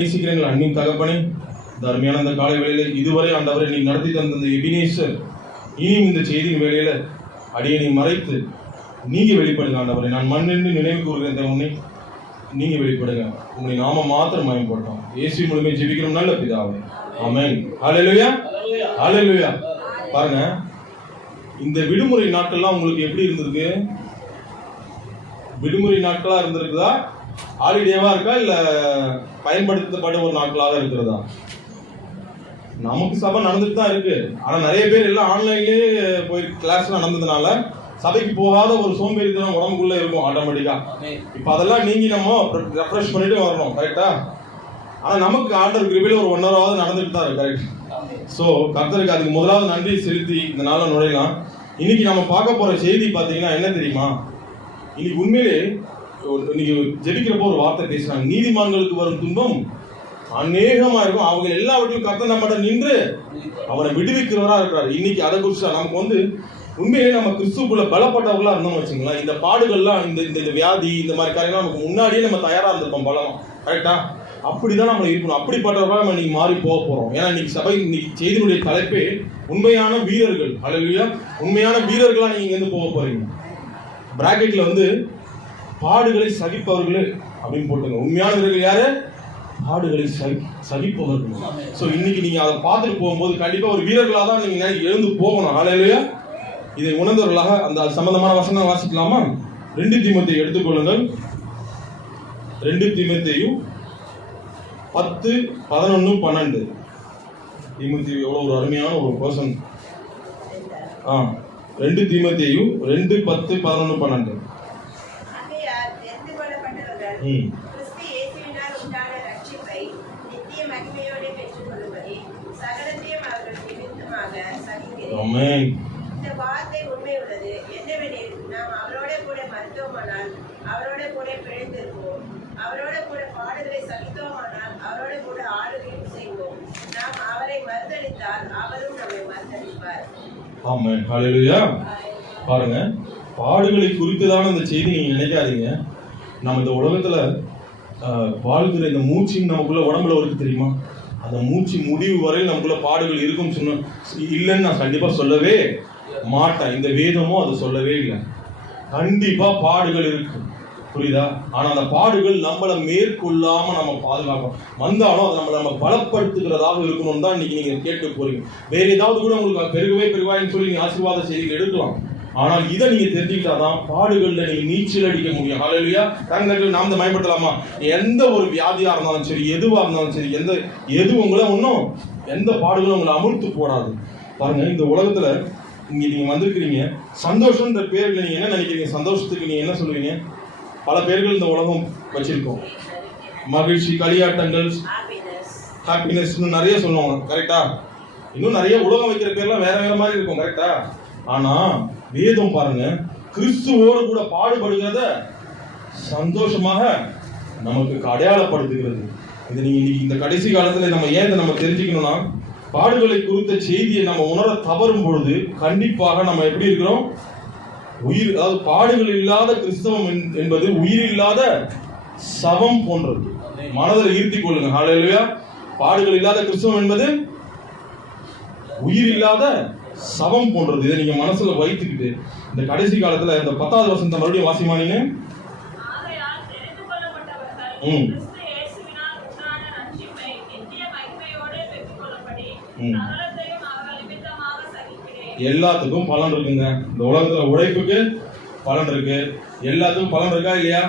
நேசிக்கிறீர்கள் அன்பின் தகப்பனே, இந்த அருமையான அந்த காலை வேளையில இதுவரை ஆண்டவரை நீ நடத்தி தந்த இந்த எபினேசர் இனியும் இந்த செய்தியின் வேளையில அடியனை மறைத்து நீங்க வெளிப்படுங்க ஆண்டவரை. நான் மண்ணின்று நினைவு கூறுகிறேன் உன்னை நீங்க வெளிப்படுங்க. உங்களை நாம மாத்திரம் மயம்பட்டோம். இயேசு மூலமே ஜெபிக்கிறோம் நல்ல பிதாவே, ஆமென். ஹல்லேலூயா, ஹல்லேலூயா. பாருங்க, இந்த விடுமுறை நாட்கள்லாம் உங்களுக்கு எப்படி இருந்திருக்கு? விடுமுறை நாட்களா இருந்திருக்குதா, ஹாலிடேவா இருக்கா, இல்ல பயன்படுத்தப்பட்ட ஒரு நாட்களாக இருக்கிறதா? நமக்கு சபை நடந்துட்டு தான் இருக்கு. ஆனா நிறைய பேர் எல்லாம் ஆன்லைன்லயே போய் கிளாஸ் நடந்ததுனால சபைக்கு போகாத ஒரு சோம்பேறித்தனம் உடம்புக்குள்ள இருக்கும் ஆட்டோமேட்டிக்கா. இப்ப அதெல்லாம் நீங்கி நம்ம ரெஃப்ரெஷ் பண்ணிட்டு வரணும், கரெக்டா? ஆனா நமக்கு ஆண்டவர் கிருபையில ஒரு 1 ஹவராவது நடந்துட்டு தான் இருக்கு, கரெக்ட்? சோ கர்த்தருக்கு அதுக்கு முதலாவது நன்றி செலுத்தி இந்த நாள நுழையலாம். இன்னைக்கு நம்ம பார்க்க போற செய்தி பாத்தீங்கன்னா என்ன தெரியுமா? இன்னைக்கு உண்மையிலே இன்னைக்கு ஜெபிக்கிறப்போ ஒரு வார்த்தை பேசுறாங்க, நீதிமான்களுக்கு வரும் துன்பம் அநேகமா இருக்கும், அவங்க எல்லாவற்றையும் கர்த்தர் நம்மகிட்ட நின்று அவனை விடுவிக்கிறவரா இருக்கிறார். இன்னைக்கு அதை குறிச்சு நமக்கு உண்மையிலே நம்ம கிறிஸ்துக்குள்ள பலப்பட்டவர்களா இருந்தோம் வச்சுங்களா, இந்த பாடுகள்லாம் இந்த வியாதி இந்த மாதிரி காரியங்கள் நமக்கு முன்னாடியே நம்ம தயாரா இருந்திருப்போம் பலமா, கரெக்டா? அப்படிதான் நம்ம இருக்கணும். அப்படிப்பட்டவர்களா நம்ம இன்னைக்கு மாறி போக போறோம். ஏன்னா இன்னைக்கு சபை இன்னைக்கு செய்தியினுடைய தலைப்பே உண்மையான வீரர்கள். ஹல்லேலூயா. உண்மையான வீரர்களா நீங்க இங்க இருந்து போக போறீங்க. பிராக்கெட்ல பாடுகளை சகிப்பவர்களே அப்படின்னு போட்டுங்க. உண்மையான வீரர்கள் யாரு? பாடுகளை சகிப்பவர்கள். சோ இன்னைக்கு நீங்க அதை பார்த்துட்டு போகும்போது கண்டிப்பா ஒரு வீரர்களா தான் நீங்க எழுந்து போகணும். ஹல்லேலூயா. இதை உணர்ந்தவர்களாக அந்த சம்பந்தமான வசனம் வாசிக்கலாமா? 2 தீமோத்தேயு எடுத்துக்கொள்ளுங்கள். 2 தீமோத்தேயு 10, 11, 12. தீமோத்தேயு எவ்வளவு ஒரு அருமையான ஒரு பர்சன். 2 தீமோத்தேயு 2, 10, 11, 12. ஆமென். இந்த வார்த்தை உண்மை உள்ளது. என்னவெனில் நாம் அவரோட கூட மரித்தோமானால் அவரோட கூட பிழைத்திருப்போம், அவரோட கூட பாடுகளை சகித்தோமானால் அவரோட கூட ஆளுகையும் செய்வோம். நாம் அவரை மறுதலித்தால் அவரும் நம்மை மறுதலிப்பார். ஆமென். ஹல்லேலூயா. பாருங்க, பாடுகளை குறித்துதான இந்த செய்தி நீங்க நினைக்காதீங்க. நம்ம இந்த உலகத்துல வாழ்கிற இந்த மூச்சின் நமக்குள்ள உடம்புல இருக்கு தெரியுமா? அந்த மூச்சு முடிவு வரையில் நமக்குள்ள பாடுகள் இருக்கும் சொன்ன இல்லைன்னு நான் கண்டிப்பா சொல்லவே மாட்டேன். இந்த வேதமும் அதை சொல்லவே இல்லை. கண்டிப்பா பாடுகள் இருக்கு, புரியுதா? ஆனா அந்த பாடுகள் நம்மளை மேற்கொள்ளாம நம்ம பாதுகாக்கணும். வந்தாலும் அதை நம்ம பலப்படுத்துகிறதாக இருக்கணும்னு தான் இன்னைக்கு நீங்க கேட்டு போறீங்க. வேற ஏதாவது கூட உங்களுக்கு பெருகுவாயின்னு சொல்லி நீங்க ஆசீர்வாத செய்திகள் எடுக்கலாம். ஆனால் இதை நீங்க தெரிஞ்சுக்கிட்டாதான் பாடுகள்ல நீங்க நீச்சல் அடிக்க முடியும். ஹல்லேலூயா. தங்களுக்கு நாம் பயன்படுத்தலாமா? எந்த ஒரு வியாதியா இருந்தாலும் சரி, எதுவா இருந்தாலும் சரி, எது உங்களை எந்த பாடுகளும் உங்களை அமுழ்த்து போடாது. பாருங்க, இந்த உலகத்துல இங்க நீங்க வந்திருக்கிறீங்க, சந்தோஷம்ன்ற பேர்ல நீங்க என்ன நினைக்கிறீங்க? சந்தோஷத்துக்கு நீங்க என்ன சொல்லுவீங்க? பல பேர்கள் இந்த உலகம் வச்சிருக்கோம். மகிழ்ச்சி, களியாட்டங்கள், ஹாப்பினஸ் நிறைய சொல்லுவாங்க, கரெக்டா? இன்னும் நிறைய உலகம் வைக்கிற பேர்லாம் வேற வேற மாதிரி இருக்கும், கரெக்டா? ஆனா வேதம் பாருங்க, கிறிஸ்துவோடு கூட பாடுபடுகிறத சந்தோஷமாக நமக்கு அடையாளப்படுத்துகிறது. இது நீங்க இந்த கடைசி காலத்துல நம்ம ஏன் நம்ம தெரிஞ்சுக்கணும்னா, பாடுகளை குறித்த செய்தியை நம்ம உணர தவறும் பொழுது கண்டிப்பாக நம்ம எப்படி இருக்கிறோம்? அதாவது பாடுகள் இல்லாத கிறிஸ்தவம் என்பது உயிர் இல்லாத சவம் போன்றது. மனதில் ஈர்த்திக் கொள்ளுங்க. ஹல்லேலூயா. பாடுகள் இல்லாத கிறிஸ்தவம் என்பது உயிர் இல்லாத சவம் போன்றது. இதை நீங்க மனசுல வைத்துக்கிட்டு இந்த கடைசி காலத்துல இந்த 10வது வசனத்தை மறுபடியும் வாசிமானீங்க. எல்லாத்துக்கும் பலன் இருக்குங்க. இந்த உலகத்துல உழைப்புக்கு பலன் இருக்கு, எல்லாத்துக்கும் பலன் இருக்கா இல்லையா?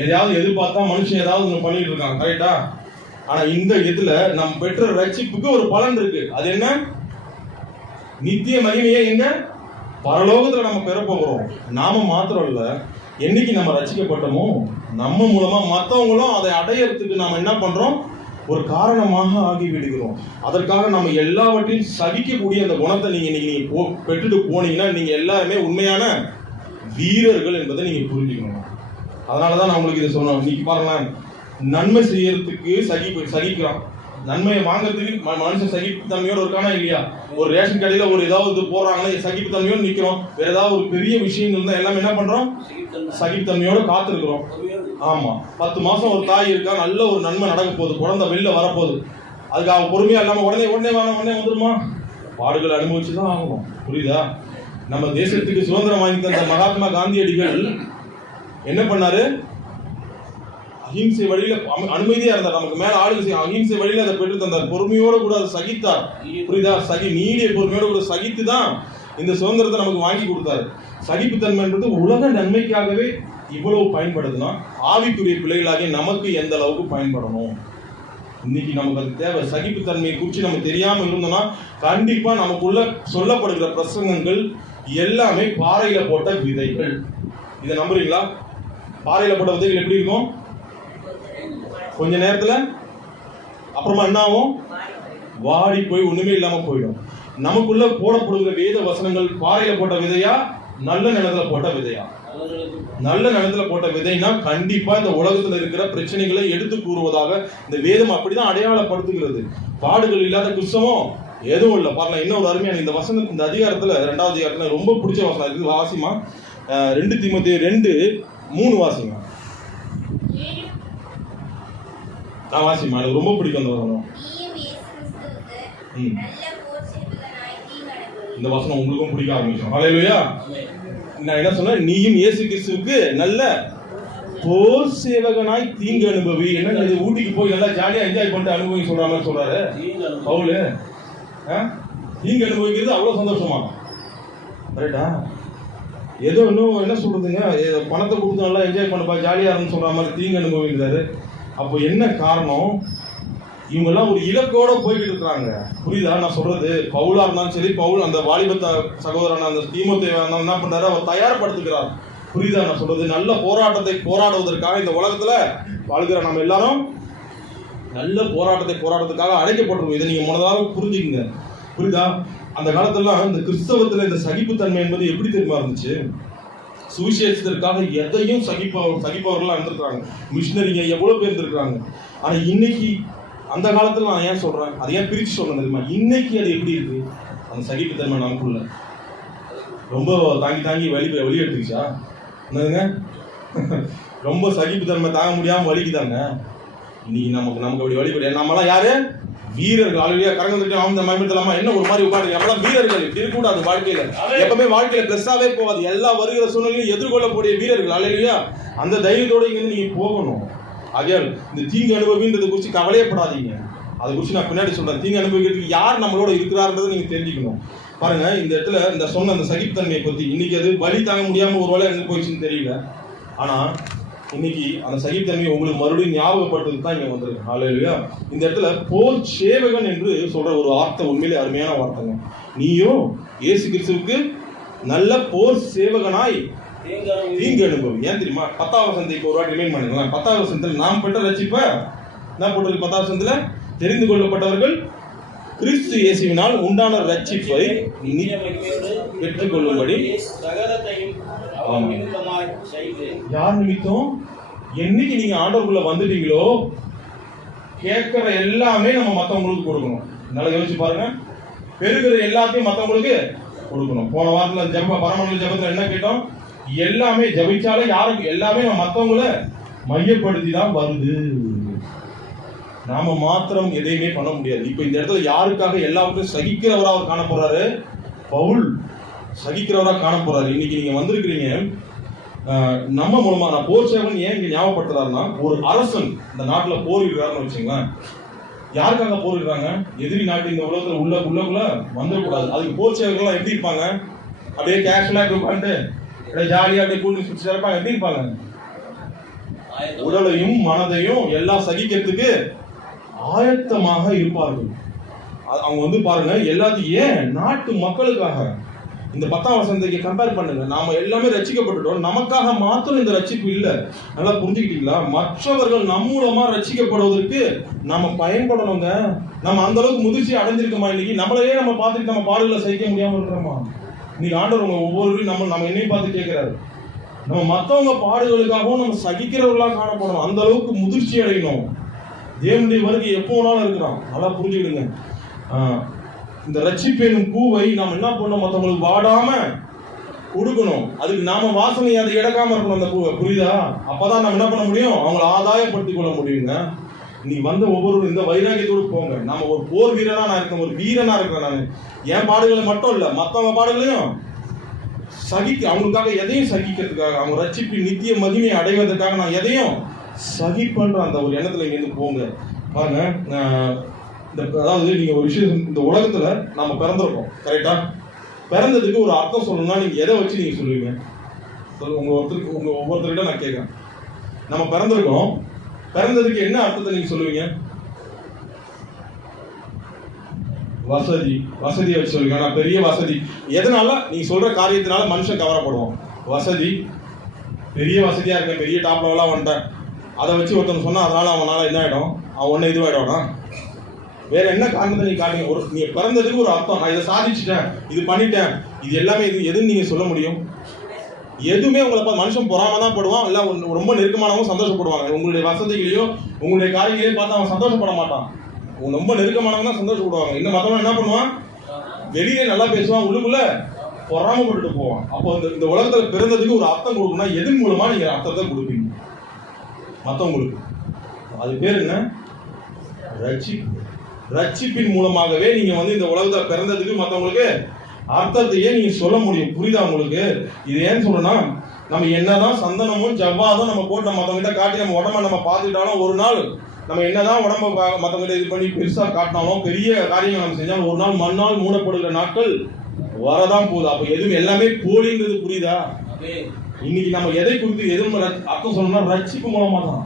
எதையாவது எதிர்பார்த்தா மனுஷன் ஏதாவது ஒண்ணு பண்ணிட்டு இருக்கான், கரெக்டா? ஆனா இந்த இதுல நம்ம பெற்ற ரட்சிப்புக்கு ஒரு பலன் இருக்கு. அது என்ன? நித்திய மகிமையை எங்க? பரலோகத்துல நம்ம பெற போகிறோம். நாம மாத்திரம் இல்ல, என்னைக்கு நம்ம ரட்சிக்கப்பட்டோமோ நம்ம மூலமா மற்றவங்களும் அதை அடையறதுக்கு நாம என்ன பண்றோம்? ஒரு காரணமாக ஆகி விடுகிறோம். அதற்காக நம்ம எல்லாவற்றையும் சகிக்கக்கூடிய அந்த குணத்தை நீங்க பெற்றுட்டு போனீங்கன்னா நீங்க எல்லாருமே உண்மையான வீரர்கள் என்பதை நீங்க புரிஞ்சுக்கணும். அதனாலதான் நான் உங்களுக்கு இதை சொன்னோம். இன்னைக்கு பாருங்க, நன்மை செய்யறதுக்கு சகிக்கிறான், நன்மையை வாங்கறதுக்கு மனுஷன் சகிப்புத்தன்மையோடு இருக்கானா இல்லையா? ஒரு ரேஷன் கடையில ஒரு ஏதாவது போடுறாங்கன்னா சகிப்புத்தன்மையோடு நிக்கிறோம். வேற ஏதாவது ஒரு பெரிய விஷயங்கள் தான் எல்லாமே என்ன பண்றோம்? சகிப்புத்தன்மையோட காத்திருக்கிறோம். ஆமா 10 மாசம் ஒரு தாய் இருக்கா, நல்ல ஒரு நன்மை நடக்க போகுது, குழந்தை வெளில வரப்போகுது, அதுக்கு அவன் பொறுமையா இல்லாம உடனே வந்துருமா? பாடுகளை அனுபவிச்சுதான் ஆகணும். புரியுதா? நம்ம தேசத்துக்கு சுதந்திரம் வாங்கி தந்த மகாத்மா காந்தியடிகள் என்ன பண்ணாரு? அஹிம்சை வழியில அனுமதியா இருந்தார். நமக்கு மேல ஆளுங்க அஹிம்சை வழியில அதை பெற்று தந்தார். பொறுமையோட கூட அதை சகித்தார். புரியுதா? நீடிய பொறுமையோட கூட சகித்து தான் இந்த சுதந்திரத்தை நமக்கு வாங்கி கொடுத்தாரு. சகிப்புத்தன்மை என்பது உலக நன்மைக்காகவே இவ்வளவு பயன்படுதுன்னா ஆவிக்குரிய பிள்ளைகளாகிய நமக்கு எந்த அளவுக்கு பயன்படணும்? இன்னைக்கு நமக்கு அது தேவை. சகிப்புத்தன்மையை குறித்து நம்ம தெரியாம இருந்தோம்னா கண்டிப்பா நமக்குள்ள சொல்லப்படுகிற பிரசங்கங்கள் எல்லாமே பாறையில போட்ட விதைகள். இதை நம்புறீங்களா? பாறையில போட்ட விதைகள் எப்படி இருக்கும்? கொஞ்ச நேரத்துல அப்புறமா என்ன ஆகும்? வாடி போய் ஒண்ணுமே இல்லாம போயிடும். நமக்குள்ள போடப்படுகிற வேத வசனங்கள் பாறையில போட்ட விதையா, நல்ல நிலத்துல போட்ட விதையா? நல்ல நிலத்துல போட்ட விதைனா கண்டிப்பா இந்த உலகத்துல இருக்கிற பிரச்சனைகளை எடுத்து கூறுவதாக இந்த வேதம் அப்படிதான் அடையாளப்படுத்துகிறது. பாடுகள் இல்லாத கிறிஸ்தவம் எதுவும் இல்லை. பாருங்க, இன்னும் ஒரு அருமையான இந்த வசனம், இந்த அதிகாரத்துல 2வது அதிகாரத்துல ரொம்ப பிடிச்ச வசனம் இருக்கு. வாசிமா 2 தீமோத்தேயு 2:3 வாசிமா. வாசிமா, எனக்கு ரொம்ப பிடிக்கும் அந்த வசனம். இந்த வசனம் உங்களுக்கும் பிடிக்க ஆரம்பிச்சோம். ஹல்லேலூயா. நான் என்ன சொன்னேன்? நீயும் இயேசு கிறிஸ்துவுக்கு நல்ல போர் சேவகனாய் தீங்கு அனுபவி. என்ன இது ஊட்டிக்கு போய் நல்லா ஜாலியா என்ஜாய் பண்ணிட்டு அனுபவி சொல்ற மாதிரி சொல்றாரு பவுல். தீங்கு அனுபவிக்கிறது அவ்வளவு சந்தோஷமா? ரைட்டா? ஏதோ இன்னும் என்ன சொல்றதுங்க, பணத்தை கொடுத்து நல்லா என்ஜாய் பண்ணப்பா ஜாலியா இருந்து சொல்ற மாதிரி தீங்கு அனுபவிக்கிறாரு. அப்போ என்ன காரணம்? இவங்கெல்லாம் ஒரு இலக்கோட போய்கிட்டு இருக்கிறாங்க. புரியுதா நான் சொல்றது? பவுலா இருந்தாலும் சரி, பவுல் அந்த வாலிப சகோதரன் அந்த தீமோத்தேயுவா இருந்தாலும் என்ன பண்றாரு? அவர் தயார்படுத்துகிறார். புரியுதா நான் சொல்றது? நல்ல போராட்டத்தை போராடுவதற்காக இந்த உலகத்துல வாழ்கிற நம்ம எல்லாரும் நல்ல போராட்டத்தை போராடுறதுக்காக அழைக்கப்பட்டிருக்கோம். இதை நீங்க முன்னதாக புரிஞ்சுக்குங்க. புரியுதா? அந்த காலத்துல இந்த கிறிஸ்தவத்துல இந்த சகிப்புத்தன்மை என்பது எப்படி தெரியுமா இருந்துச்சு? சுவிசேஷத்திற்காக எதையும் சகிப்பவர்களா இருந்திருக்காங்க. மிஷினரிங்க எவ்வளவு பேர் இருந்திருக்காங்க. ஆனா இன்னைக்கு அந்த காலத்துல நான் ஏன் சொல்றேன், அதை ஏன் பிரிச்சு சொல்றேன் தெரியுமா? இன்னைக்கு அது எப்படி இருக்கு? அந்த சகிப்புத்தன்மை நமக்குள்ள ரொம்ப தாங்கி வலி எடுத்துக்கிச்சா? என்னதுங்க? ரொம்ப சகிப்புத்தன்மை தாங்க முடியாம வலிக்குதாங்க. இன்னைக்கு நமக்கு அப்படி வழிபடி நம்மளாம் யாரு? வீரர்கள். ஆளுநர் கரங்கத்துட்டு அவங்க மயமத்தலாமா என்ன ஒரு மாதிரி உட்காந்து நம்மளாம் வீரர்கள். இருக்கக்கூடாது வாழ்க்கையில. எப்பவுமே வாழ்க்கையில பிளஸ்ஸாவே போகாது. எல்லா வருகிற சூழ்நிலையும் எதிர்கொள்ளக்கூடிய வீரர்கள். ஆளுநரியா அந்த தைரியத்தோட இங்க நீங்க போகணும். ஆகையால் இந்த தீங்கு அனுபவின்றதை குறித்து கவலையப்படாதீங்க. அதை குறித்து நான் பின்னாடி சொல்றேன். தீங்கு அனுபவிக்கிறதுக்கு யார் நம்மளோட இருக்கிறார்ன்றதை நீங்க தெரிஞ்சுக்கணும். பாருங்க, இந்த இடத்துல இந்த சொன்ன அந்த சகிப்புத்தன்மையை பத்தி இன்னைக்கு அது வலி தாங்க முடியாம ஒரு வேலை எங்க போயிடுச்சுன்னு தெரியல. ஆனா இன்னைக்கு அந்த சகிப்புத்தன்மையை உங்களுக்கு மறுபடியும் ஞாபகப்படுத்துறது தான் இங்க வந்திருக்கு. ஹல்லேலூயா. இந்த இடத்துல போர் சேவகன் என்று சொல்ற ஒரு வார்த்தை உண்மையிலே அருமையான வார்த்தைங்க. நீயும் இயேசு கிறிஸ்துவுக்கு நல்ல போர் சேவகனாய் தீங்கு அனுபவி. ஏன் தெரியுமா? 10வது வசனத்தை ஒரு வாட்டி ரிமைண்ட் பண்ணுங்களேன். 10வது வசனத்தில் நாம் பெற்ற ரட்சிப்ப என்ன போட்டிருக்கு? 10வது வசனத்துல தெரிந்து கொள்ளப்பட்டவர்கள் கிறிஸ்து இயேசுவினால் உண்டான ரட்சிப்பை பெற்றுக் கொள்ளும்படி யார் நிமித்தம்? என்னைக்கு நீங்க ஆண்டவருக்குள்ள வந்துட்டீங்களோ கேட்கிற எல்லாமே நம்ம மத்தவங்களுக்கு கொடுக்கணும். நல்லா யோசிச்சு பாருங்க. பெருகிற எல்லாத்தையும் மத்தவங்களுக்கு கொடுக்கணும். போன வாரத்துல பரமண்டல ஜெபத்துல என்ன கேட்டோம்? எல்லாமே ஜபிச்சாலே யாருக்கு எல்லாமே நம்ம மத்தவங்கள மையப்படுத்தி தான் வருது. நாம மாத்திரம் எதையுமே பண்ண முடியாது. இப்ப இந்த இடத்துல யாருக்காக எல்லாவற்றையும் சகிக்கிறவரா அவர் காண போறாரு? பவுல் சகிக்கிறவரா காண போறாரு. இன்னைக்கு நீங்க வந்திருக்கிறீங்க நம்ம மூலமா. நான் போர் சேவகன் ஏன் இங்க ஞாபகப்படுத்துறாருன்னா, ஒரு அரசன் இந்த நாட்டுல போரிடுறாருன்னு வச்சுங்களேன். யாருக்காக போரிடுறாங்க? எதிரி நாட்டு இந்த உலகத்துல உள்ளக்குள்ள வந்துடக்கூடாது. அதுக்கு போர் சேவகர்கள் எப்படி இருப்பாங்க? அப்படியே கேஷுவலா உட்காந்து ஜாலியா அப்படியே கூட்டி இருப்பாங்க. எப்படி இருப்பாங்க? உடலையும் மனதையும் எல்லாம் சகிக்கிறதுக்கு ஆயத்தமாக இருப்பார்கள். அவங்க பாருங்க எல்லாத்தையும் ஏன் நாட்டு மக்களுக்காக. இந்த 10ஆம் வசனத்தை கம்பேர் பண்ணுங்க. நாம எல்லாமே ரட்சிக்கப்பட்டுட்டோம். நமக்காக மாத்திரம் இந்த ரட்சிப்பு இல்ல. நல்லா புரிஞ்சுக்கிட்டீங்களா? மற்றவர்கள் நம் மூலமா ரட்சிக்கப்படுவதற்கு நாம பயன்படணுங்க. நம்ம அந்த அளவுக்கு முதிர்ச்சி அடைஞ்சிருக்கோமா? இன்னைக்கு நம்மளையே நம்ம பார்த்துட்டு நம்ம பாடுகளை சகிக்க முடியாம இருக்கிறோமா? இன்னைக்கு ஆண்டவர் ஒவ்வொரு நம்ம என்னையும் பார்த்து கேட்கிறாரு. நம்ம மற்றவங்க பாடுகளுக்காகவும் நம்ம சகிக்கிறவர்களாக காணப்படணும். அந்த அளவுக்கு முதிர்ச்சி அடையணும். தேவனுடைய வருகை எப்போ வேணாலும் இருக்கிறோம். நல்லா புரிஞ்சுக்கிடுங்க. இந்த ரட்சிப்பு எனும் பூவை நாம் என்ன பண்ணோம்? மற்றவங்களுக்கு வாடாம கொடுக்கணும். அதுக்கு நாம வாசனை அதை இழக்காம இருக்கணும் அந்த பூவை, புரியுதா? அப்பதான் நம்ம என்ன பண்ண முடியும், அவங்களை ஆதாயப்படுத்திக் கொள்ள முடியுங்க. இன்னைக்கு வந்த ஒவ்வொரு இந்த வைராகியத்தோடு போங்க. நாம ஒரு போர் வீரனா நான் இருக்கேன், ஒரு வீரனா இருக்கிறேன். நான் என் பாடுகளை மட்டும் இல்ல, மற்றவங்க பாடுகளையும் அவங்களுக்காக எதையும் சகிக்கிறதுக்காக, அவங்க ரட்சிப்பின் நித்திய மகிமையை அடைவதற்காக நான் எதையும் சகிப்பன்ற அந்த ஒரு எண்ணத்துல இருந்து போங்க. பாருங்க, அதாவது நீங்க ஒரு விஷயம், இந்த உலகத்துல நாம பிறந்திருக்கோம், கரெக்டா? பிறந்ததுக்கு ஒரு அர்த்தம் சொல்லணும்னா நீங்க எதை வச்சு நீங்க சொல்லுவீங்க? உங்க ஒவ்வொருத்தருக்கிட்ட நான் கேட்கிறேன். நம்ம பிறந்திருக்கோம், பிறந்ததுக்கு என்ன அர்த்தத்தை நீங்க சொல்லுவீங்க? வசதி, வசதியை வச்சு சொல்லுங்க. நான் பெரிய வசதி, எதனால நீங்க சொல்ற காரியத்தினால மனுஷன் கவரப்படுவான். வசதி, பெரிய வசதியா இருக்கேன், பெரிய டாப் லெவலா வந்துட்டேன், அதை வச்சு ஒருத்தன் சொன்னா அதனால அவனால என்ன ஆயிடும், அவன் ஒன்னு இதுவாயிடும்னா வேற என்ன காரணத்தை நீங்க காட்டுங்க. ஒரு நீங்க பிறந்ததுக்கு ஒரு அர்த்தம், நான் இதை சாதிச்சுட்டேன், இது பண்ணிட்டேன், இது எல்லாமே இது எதுன்னு நீங்க சொல்ல முடியும்? எதுவுமே உங்களை பார்த்து மனுஷன் பொறாம தான் படுவான், இல்லை ரொம்ப நெருக்கமானவங்க சந்தோஷப்படுவாங்க. உங்களுடைய வசதிகளையோ உங்களுடைய காரியங்களையும் பார்த்து அவன் சந்தோஷப்பட மாட்டான். ரொம்ப நெருக்கமானவங்க தான் சந்தோஷப்படுவாங்க. இன்னும் மற்றவன் என்ன பண்ணுவான், வெளியே நல்லா பேசுவான், உள்ளுக்குள்ள பொறாமப்பட்டுட்டு போவான். அப்போ இந்த உலகத்துல பிறந்ததுக்கு ஒரு அர்த்தம் கொடுக்கணும்னா எதன் மூலமா நீங்க அர்த்தத்தை கொடுப்பீங்க மற்றவங்களுக்கு? அது பேர் என்ன? ரட்சிப்பு. ரட்சிப்பின் மூலமாகவே நீங்க இந்த உலகத்துல பிறந்ததுக்கு மற்றவங்களுக்கு அர்த்தத்தையே நீங்க சொல்ல முடியும். புரியுதா உங்களுக்கு? இது ஏன்னு சொல்றேன்னா, நம்ம என்னதான் சந்தனமும் ஜவ்வாதும் நம்ம போட்டு மற்றவங்கிட்ட காட்டி நம்ம உடம்ப நம்ம பார்த்துக்கிட்டாலும், ஒரு நாள் நம்ம என்னதான் உடம்ப மற்றவங்கிட்ட இது பண்ணி பெருசா காட்டினாலும், பெரிய காரியங்கள் நம்ம செஞ்சாலும், ஒரு நாள் மண்ணால் மூடப்படுகிற நாட்கள் வரதான் போகுது. அப்ப எதுவும் எல்லாமே போலிங்கிறது புரியுதா? இன்னைக்கு நம்ம எதை குறித்து எதுவும் அர்த்தம் சொல்லணும்னா ரட்சிப்பு மூலமா தான்.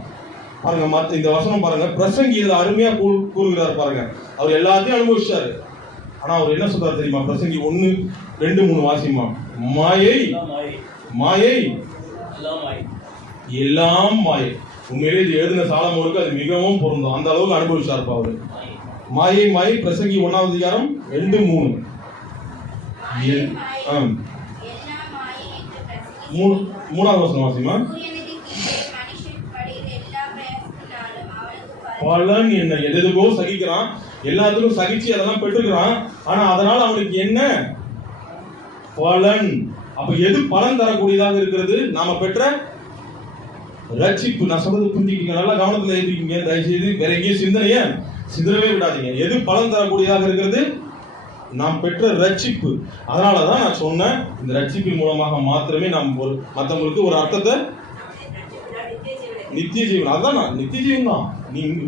பாருங்க, இந்த வசனம் பாருங்க, பிரசங்கி இதுல அருமையா கூறுகிறார் பாருங்க. அவர் எல்லாத்தையும் அனுபவிச்சாரு. ஆனா அவர் என்ன சொல்றாரு தெரியுமா? பிரசங்கி 1:2-3 வாசிமா. மாயை மாயை எல்லாம் மாயை. உண்மையிலே இது எழுதின சாலமோனுக்கு அது மிகவும் பொருந்தும். அந்த அளவுக்கு அனுபவிச்சாருப்பா அவரு. மாயை மாயை. பிரசங்கி 1ஆம் அதிகாரம் 2-3. 3ஆவது வசனம் வாசிமா. பலன் என்ன? எதுக்கோ சகிக்கிறான், எல்லாத்துக்கும் சகிச்சு அதெல்லாம் பெற்றுக்கிறான். ஆனா அதனால அவனுக்கு என்ன பலன்? அப்ப எது பலன் தரக்கூடியதாக இருக்கிறது? நாம பெற்ற ரட்சிப்பு. நான் சொல்றது புரிஞ்சுக்கிங்க, நல்லா கவனத்துல எழுதிக்கிங்க. தயவுசெய்து வேற எங்கேயும் சிந்தனைய சிதறவே விடாதீங்க. எது பலன் தரக்கூடியதாக இருக்கிறது? நாம் பெற்ற ரட்சிப்பு. அதனாலதான் நான் சொன்னேன், இந்த ரட்சிப்பின் மூலமாக மாத்திரமே நாம் மற்றவங்களுக்கு ஒரு அர்த்தத்தை, நித்திய ஜீவன். அதான் நித்திய ஜீவன் தான்.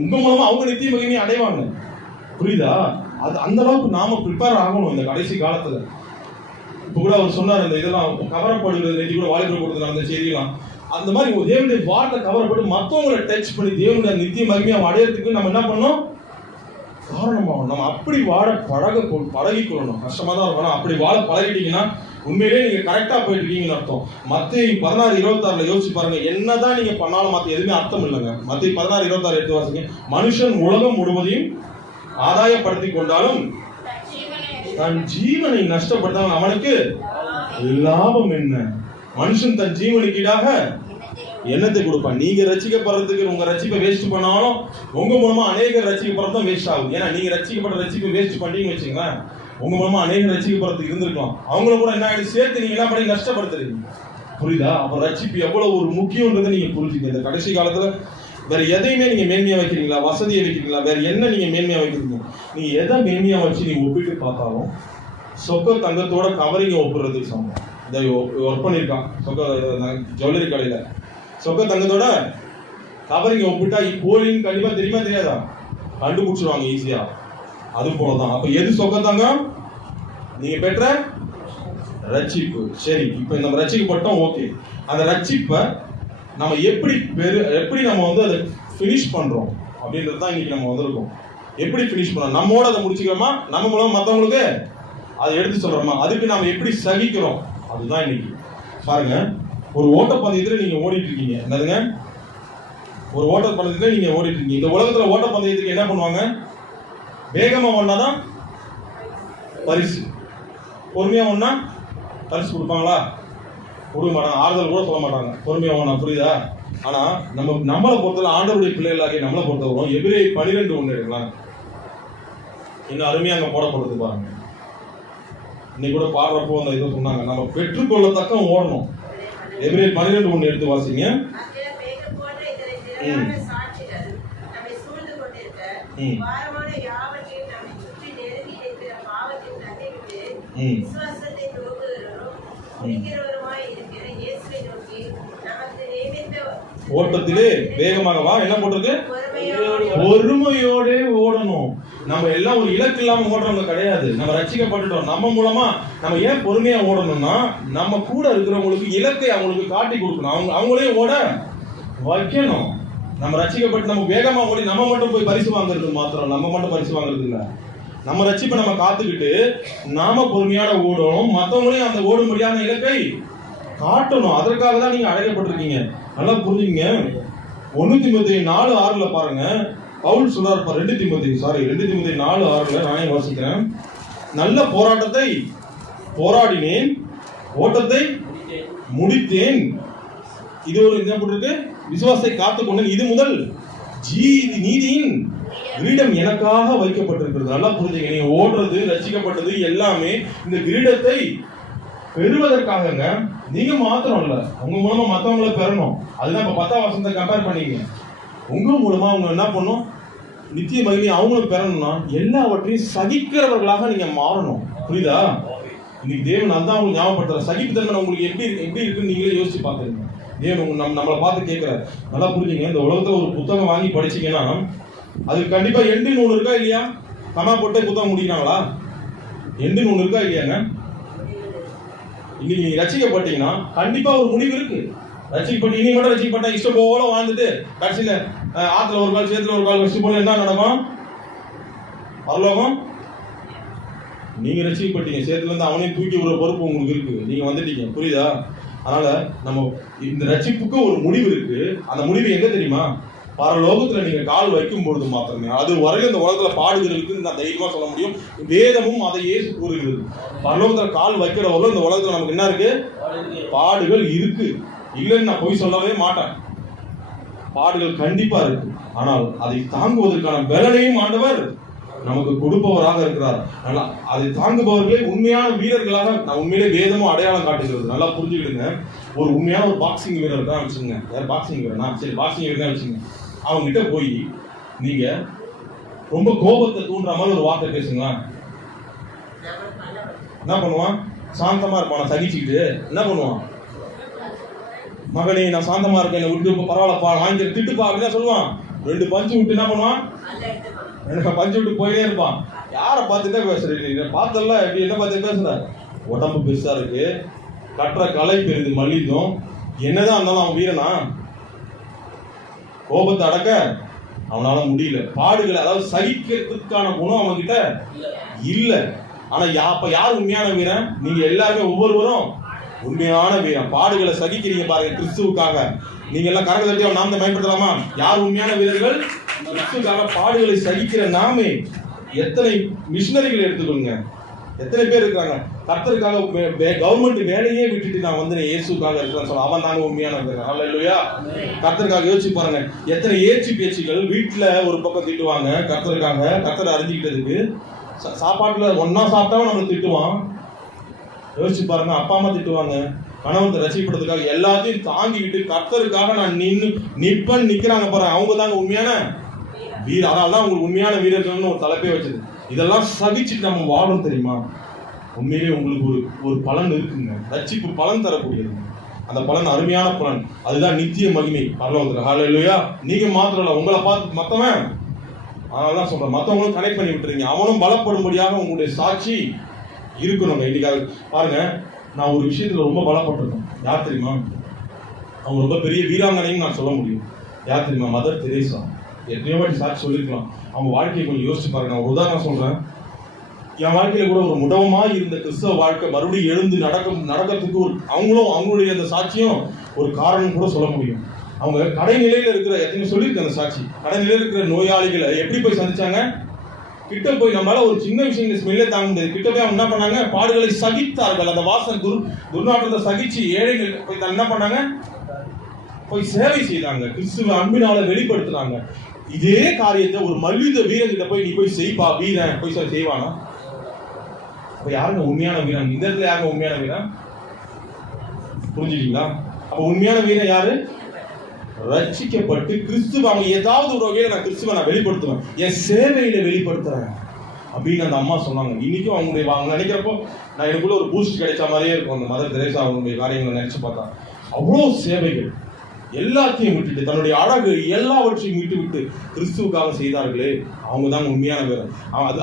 உங்க மூலமா அவங்க நித்திய மகிமையை அடைவாங்க. புரியுதா? அது அந்த அளவுக்கு நாம ப்ரிப்பேர் ஆகணும் இந்த கடைசி காலத்துல. இப்ப கூட அவர் சொன்னார், இந்த இதெல்லாம் கவரப்படுகிறது. நேற்று கூட வாலிபர் கொடுத்து அந்த செய்தியெல்லாம் அந்த மாதிரி தேவனுடைய வார்த்தை கவரப்பட்டு மற்றவங்களை டச் பண்ணி தேவனுடைய நித்திய மகிமையை அடையறதுக்கு நம்ம என்ன பண்ணணும்? காரணமாகும். நம்ம அப்படி வாழ பழகிக்கொள்ளணும். கஷ்டமா தான் இருக்கணும். அப்படி வாழ பழகிட்டீங்கன்னா உண்மையிலே நீங்க கரெக்டா போயிட்டு இருக்கீங்கன்னு அர்த்தம். மத்தேயு 16:26 யோசிச்சு பாருங்க. என்னதான் நீங்க பண்ணாலும் மத்த எதுவுமே அர்த்தம் இல்லைங்க. மத்தேயு 16:26 எடுத்து வாசிங்க. மனுஷன் உலகம் முழுவதையும் ஆதாயப்படுத்திக் கொண்டாலும் தன் ஜீவனை நஷ்டப்படுத்தாமல் அவனுக்கு லாபம் என்ன? மனுஷன் தன் ஜீவனுக்கு ஈடாக என்னத்தை கொடுப்பான்? நீங்க ரட்சிக்கப்படுறதுக்கு உங்க ரட்சிப்பை வேஸ்ட் பண்ணாலும் உங்க மூலமா அநேக ரட்சிக்கப்படுறதும் வேஸ்ட் ஆகும். ஏன்னா நீங்க ரட்சிக்கப்பட்ட ரட்சிப்பை வேஸ்ட் பண்ணீங்கன்னு வச்சுங்களேன், உங்க மூலமா அநேக ரட்சிக்கப்படுறதுக்கு இருந்திருக்கலாம். அவங்கள கூட என்ன ஆயிடுச்சு, சேர்த்து நீங்க என்ன பண்ணி நஷ்டப்படுத்துறீங்க. புரியுதா? அப்ப ரட்சிப்பு எவ்வளவு ஒரு முக்கியன்றதை நீங்க புரிஞ்சுக்க. இந்த கடைசி காலத்துல வேற எதையுமே நீங்க மேன்மையா வைக்கிறீங்களா? வசதியை வைக்கிறீங்களா? வேற என்ன நீங்க மேன்மையா வைக்கிறீங்க? நீங்க எதை மேன்மையா வச்சு நீங்க ஒப்பிட்டு பார்த்தாலும் சொக்க தங்கத்தோட கவரிங்க ஒப்புறதுக்கு சமம். இந்த ஒர்க் பண்ணியிருக்கான் சொக்க ஜுவல்லரி கடையில. சொக்க தங்கத்தோட கவரிங்க ஒப்பிட்டா போலின்னு கண்டிப்பா தெரியுமா தெரியாதா? கண்டுபிடிச்சிருவாங்க ஈஸியா. அது போலதான். அப்ப எது சொக்க தங்கம்? நீங்க பெற்ற ரட்சிப்பு. சரி, இப்ப நம்ம ரட்சிக்கப்பட்டோம், ஓகே. அந்த ரட்சிப்பை நம்ம எப்படி நம்ம அதை ஃபினிஷ் பண்றோம் அப்படின்றது தான் இன்னைக்கு நம்ம வந்திருக்கோம். எப்படி ஃபினிஷ் பண்ணோம்? நம்மோட அதை முடிச்சுக்கிறோமா? நம்ம மூலம் மற்றவங்களுக்கு அதை எடுத்து சொல்றோமா? அதுக்கு நாம எப்படி சகிக்கிறோம்? அதுதான் இன்னைக்கு. பாருங்க, ஒரு ஓட்டப்பந்தயத்துல நீங்க ஓடிட்டு இருக்கீங்க. என்னதுங்க? ஒரு ஓட்டப்பந்தயத்துல நீங்க ஓடிட்டு இருக்கீங்க. இந்த உலகத்துல ஓட்டப்பந்தயத்துக்கு என்ன பண்ணுவாங்க? வேகமா ஓடினாதான் பரிசு. பொறுமையா ஓடினா பரிசு கொடுப்பாங்களா? கொடுக்க மாட்டாங்க. ஆறுதல் கூட சொல்ல மாட்டாங்க. பொறுமையா ஓடினா. புரியுதா? ஆனா நம்மளை பொறுத்தவரை ஆண்டவருடைய பிள்ளைகளாகி நம்மளை பொறுத்தவரை எபிரேயர் 12:1 எடுக்கலாம். இன்னும் அருமையா அங்க போடப்படுறது பாருங்க. இன்னைக்கு கூட பாடுறப்போ அந்த இதை சொன்னாங்க, நம்ம பெற்றுக்கொள்ளத்தக்க ஓடணும். எபிரேயர் 12:1 எடுத்து வாசிங்க. அக்கில மேகம் போன்ற இதனை திரளான சாட்சிகள் நம்மை சூழ்ந்து கொண்டிருக்க, பாரமான யாவற்றையும் நம்மை சுற்றி நெருங்கி நிற்கிற பாவத்தின் தன்னை விட்டு விசுவாசத்தை துவங்குகிறவரும் முடிக்கிறவருமாய் இருக்கிற இயேசுவை நோக்கி நமக்கு நியமித்த ஓட்டத்திலே வேகமாக வா. என்ன போட்டிருக்கு? பொறுமையோட ஓடணும். நம்ம எல்லாம் ஒரு இலக்கு இல்லாம ஓடுறவங்க கிடையாது. நம்ம ரட்சிக்கப்பட்டுட்டோம். நம்ம மூலமா நம்ம ஏன் பொறுமையா ஓடணும்னா, நம்ம கூட இருக்கிறவங்களுக்கு இலக்கை அவங்களுக்கு காட்டி கொடுக்கணும். அவங்களையும் ஓட வைக்கணும். நம்ம ரட்சிக்கப்பட்டு நம்ம வேகமா ஓடி நம்ம மட்டும் போய் பரிசு வாங்குறது மாத்திரம், நம்ம மட்டும் பரிசு வாங்குறது இல்லை. நம்ம ரட்சிப்பை நம்ம காத்துக்கிட்டு நாம பொறுமையான ஓடணும், மற்றவங்களையும் அந்த ஓடும்படியான இலக்கை காட்டணும். அதற்காக தான் நீங்க அழைக்கப்பட்டிருக்கீங்க. நல்லா புரிஞ்சுங்க. 1 தீமோத்தேயு 4:6 பாருங்க, பவுல் சொல்றாரு. 2 தீமோத்தேயு 4:6 நானே வாசிக்கிறேன். நல்ல போராட்டத்தை போராடினேன், ஓட்டத்தை முடித்தேன். இது ஒரு என்ன போட்டிருக்கு? விசுவாசத்தை காத்துக்கொண்டேன். இது முதல் நீதியின் கிரீடம் எனக்காக வைக்கப்பட்டிருக்கிறது. நல்லா புரிஞ்சுங்க. நீங்க ஓடுறது, ரட்சிக்கப்பட்டது எல்லாமே இந்த கிரீடத்தை பெறுவதற்காகங்க. நீங்க மாத்திரம் இல்ல, உங்க மூலமா மத்தவங்களை பெறணும். அதுதான் இப்ப 10ஆம் வசனத்தை கம்பேர் பண்ணீங்க. உங்க மூலமா அவங்க என்ன பண்ணும்? நித்திய மகிமை அவங்களும் பெறணும்னா எல்லாவற்றையும் சகிக்கிறவர்களாக நீங்க மாறணும். புரியுதா? இன்னைக்கு தேவன் அதான் உங்களுக்கு ஞாபகப்படுத்துற. சகிப்புத்தன்மை உங்களுக்கு எப்படி இருக்குன்னு நீங்களே யோசிச்சு பாத்துருங்க. தேவன் நம்மளை பார்த்து கேட்கிறார். நல்லா புரிஞ்சுங்க. இந்த உலகத்துல ஒரு புத்தகம் வாங்கி படிச்சீங்கன்னா அதுக்கு கண்டிப்பா எண்டுன்னு ஒண்ணு இருக்கா இல்லையா? கமா போட்டே புத்தகம் முடிக்கிறாங்களா? எண்டுன்னு ஒண்ணு இருக்கா இல்லையாங்க? இன்னைக்கு நீங்க ரட்சிக்கப்பட்டீங்கன்னா கண்டிப்பா ஒரு முடிவு இருக்கு. ரட்சிக்கப்பட்டு இனி மட்டும் ரட்சிக்கப்பட்டா இஷ்டம் போல வாழ்ந்துட்டு கடைசியில ஆத்துல ஒரு கால் சேத்துல ஒரு கால் வச்சு போல என்ன நடக்கும்? பரலோகம். நீங்க ரட்சிக்கப்பட்டீங்க, சேத்துல இருந்து அவனையும் தூக்கி விடுற பொறுப்பு உங்களுக்கு இருக்கு. நீங்க வந்துட்டீங்க. புரியுதா? அதனால நம்ம இந்த ரட்சிப்புக்கு ஒரு முடிவு இருக்கு. அந்த முடிவு எங்க தெரியுமா? பரலோகத்துல நீங்க கால் வைக்கும் பொழுது மாத்திரமே. அது வரையிலும் இந்த உலகத்துல பாடுகளுக்கு நான் தைரியமா சொல்ல முடியும். வேதமும் அதை இயேசு கூறுகிறது. பரலோகத்துல கால் வைக்கிறவங்களும் இந்த உலகத்துல நமக்கு என்ன இருக்கு? பாடுகள் இருக்கு. இல்லைன்னு நான் போய் சொல்லவே மாட்டேன். பாடுகள் கண்டிப்பா இருக்கு. ஆனால் அதை தாங்குவதற்கான பலனையும் ஆண்டவர் நமக்கு கொடுப்பவராக இருக்கிறார். நல்லா அதை தாங்குபவர்களே உண்மையான வீரர்களாக நான் உண்மையிலே வேதமும் அடையாளம் காட்டுகிறது. நல்லா புரிஞ்சுக்கிடுங்க. ஒரு உண்மையான ஒரு பாக்ஸிங் வீரர் தான் வச்சுங்க. யார் பாக்ஸிங் வீரர்னா? சரி, பாக்ஸிங் வீரர் தான் வச்சுங்க. அவங்க கிட்ட போய் நீங்க ரொம்ப கோபத்தை தூண்டுற மாதிரி ஒரு வார்த்தை பேசுங்களா? என்ன பண்ணுவான்? சாந்தமா இருப்பான். சகிச்சுக்கிட்டு என்ன பண்ணுவான்? மகனே நான் சாந்தமா இருக்கேன், என்ன விட்டு பரவாயில்லப்பா, வாங்கி திட்டுப்பா அப்படின்னு சொல்லுவான். 2 பஞ்சு விட்டு என்ன பண்ணுவான்? 2 பஞ்சு விட்டு போயிட்டே இருப்பான். யாரை பார்த்துட்டே பேசுறீங்க? பார்த்தல எப்படி என்ன பார்த்து பேசுற? உடம்பு பெருசா இருக்கு, கட்டுற கலை பெரிது மல்லிதும். என்னதான் இருந்தாலும் அவன் வீரனா? கோபத்தை அடக்க அவனால முடியல. பாடுகளை அதாவது சகிக்கிறதுக்கான குணம் அவன் கிட்ட இல்ல. ஆனா அப்ப யார் உண்மையான வீரன்? நீங்க எல்லாருமே ஒவ்வொருவரும் உண்மையான வீரன். பாடுகளை சகிக்கிறீங்க பாருங்க கிறிஸ்துவுக்காக. நீங்க எல்லாம் கரக தட்டி நாமத்தை பயன்படுத்தலாமா? யார் உண்மையான வீரர்கள்? கிறிஸ்துவுக்காக பாடுகளை சகிக்கிற நாமே. எத்தனை மிஷினரிகள் எடுத்துக்கொள்ளுங்க, எத்தனை பேர் இருக்காங்க கர்த்தருக்காக கவர்மெண்ட் வேலையே விட்டுட்டு நான் வந்து இயேசுக்காக இருக்கிறேன்னு சொல்ல. அவன் தாங்க உண்மையான வீரன். அல்லேலூயா. கர்த்தருக்காக யோசிச்சு பாருங்க. எத்தனை ஏச்சு பேச்சுகள் வீட்டுல ஒரு பக்கம் திட்டுவாங்க கர்த்தருக்காக. கர்த்தரை அறிஞ்சிக்கிட்டதுக்கு சாப்பாட்டுல ஒன்னா சாப்பிட்டாவும் நம்மளை திட்டுவான். யோசிச்சு பாருங்க. அப்பா அம்மா திட்டுவாங்க, கணவன் ரசிக்கப்படுறதுக்காக எல்லாத்தையும் தாங்கிக்கிட்டு கர்த்தருக்காக நான் நிப்பன் நிக்கிறாங்க பாருங்க. அவங்க தாங்க உண்மையான வீரர். அதனாலதான் உங்களுக்கு உண்மையான வீரர்கள்னு ஒரு தலைப்பே வச்சது. இதெல்லாம் சகிச்சுட்டு நம்ம வாழணும் தெரியுமா? உண்மையிலே உங்களுக்கு ஒரு பலன் இருக்குங்க. ரட்சிப்பு பலன் தரக்கூடியது. அந்த பலன் அருமையான பலன். அதுதான் நித்திய மகிமை பரலோகத்துல. ஹல்லேலூயா. நீங்க மாத்திரம் இல்ல, உங்களை பார்த்து மத்தவன். அதனாலதான் சொல்றேன், மத்தவங்களும் கனெக்ட் பண்ணி விட்டுறீங்க. அவனும் பலப்படும்படியாக உங்களுடைய சாட்சி இருக்கணும். இன்னைக்கு பாருங்க, நான் ஒரு விஷயத்துல ரொம்ப பலப்பட்டிருக்கேன். யார் தெரியுமா? அவங்க ரொம்ப பெரிய வீராங்கனையும் நான் சொல்ல முடியும். யார் தெரியுமா? Mother Teresa. எத்தனையோ வாட்டி சாட்சி சொல்லிருக்கலாம். அவங்க வாழ்க்கையை கொஞ்சம் யோசிச்சு பாருங்க. நான் ஒரு உதாரணம் சொல்றேன். என் வாழ்க்கையில கூட ஒரு முடவமா இருந்த கிறிஸ்தவ வாழ்க்கை மறுபடியும் எழுந்து நடக்கிறதுக்கு அவங்களும் அவங்களுடைய அந்த சாட்சியும் ஒரு காரணம் கூட சொல்ல முடியும். அவங்க கடைநிலையில இருக்கிற எத்தனை சொல்லியிருக்க அந்த சாட்சி. கடைநிலையில இருக்கிற நோயாளிகளை எப்படி போய் சந்திச்சாங்க? கிட்ட போய் நம்மளால ஒரு சின்ன விஷயம் ஸ்மெல்லே தாங்க முடியாது. கிட்ட போய் அவங்க என்ன பண்ணாங்க? பாடுகளை சகித்தார்கள். அந்த வாசனை துர்நாற்றத்தை சகிச்சு ஏழைகள் போய் என்ன பண்ணாங்க? போய் சேவை செய்தாங்க. கிறிஸ்துவ அன்பினால வெளிப்படுத்தினாங்க. இதே காரியத்தை ஒரு மல்யுத்த வீரன் கிட்ட போய் நீ போய் செய்ப்பா வீரன் போய் செய்வானா? அப்ப யாருங்க உண்மையான வீரன்? இந்த இடத்துல யாருங்க உண்மையான வீரன்? புரிஞ்சுட்டீங்களா? அப்ப உண்மையான வீரன் யாரு? ரட்சிக்கப்பட்டு கிறிஸ்துவ அவங்க ஏதாவது ஒரு வகையில நான் கிறிஸ்துவ நான் வெளிப்படுத்துவேன், என் சேவையில வெளிப்படுத்துறேன் அப்படின்னு அந்த அம்மா சொன்னாங்க. இன்னைக்கும் அவங்க நினைக்கிறப்போ நான் எனக்குள்ள ஒரு பூஸ்ட் கிடைச்ச மாதிரியே இருக்கும். அந்த மதர் தெரேசா அவங்களுடைய காரியங்களை நினைச்சு பார்த்தா அவ்வளோ சேவைகள் எல்லாத்தையும் விட்டுட்டு தன்னுடைய அழகு எல்லாவற்றையும் விட்டு கிறிஸ்துவுக்காக செய்தார்களே, அவங்க தான் உண்மையான வீரர்.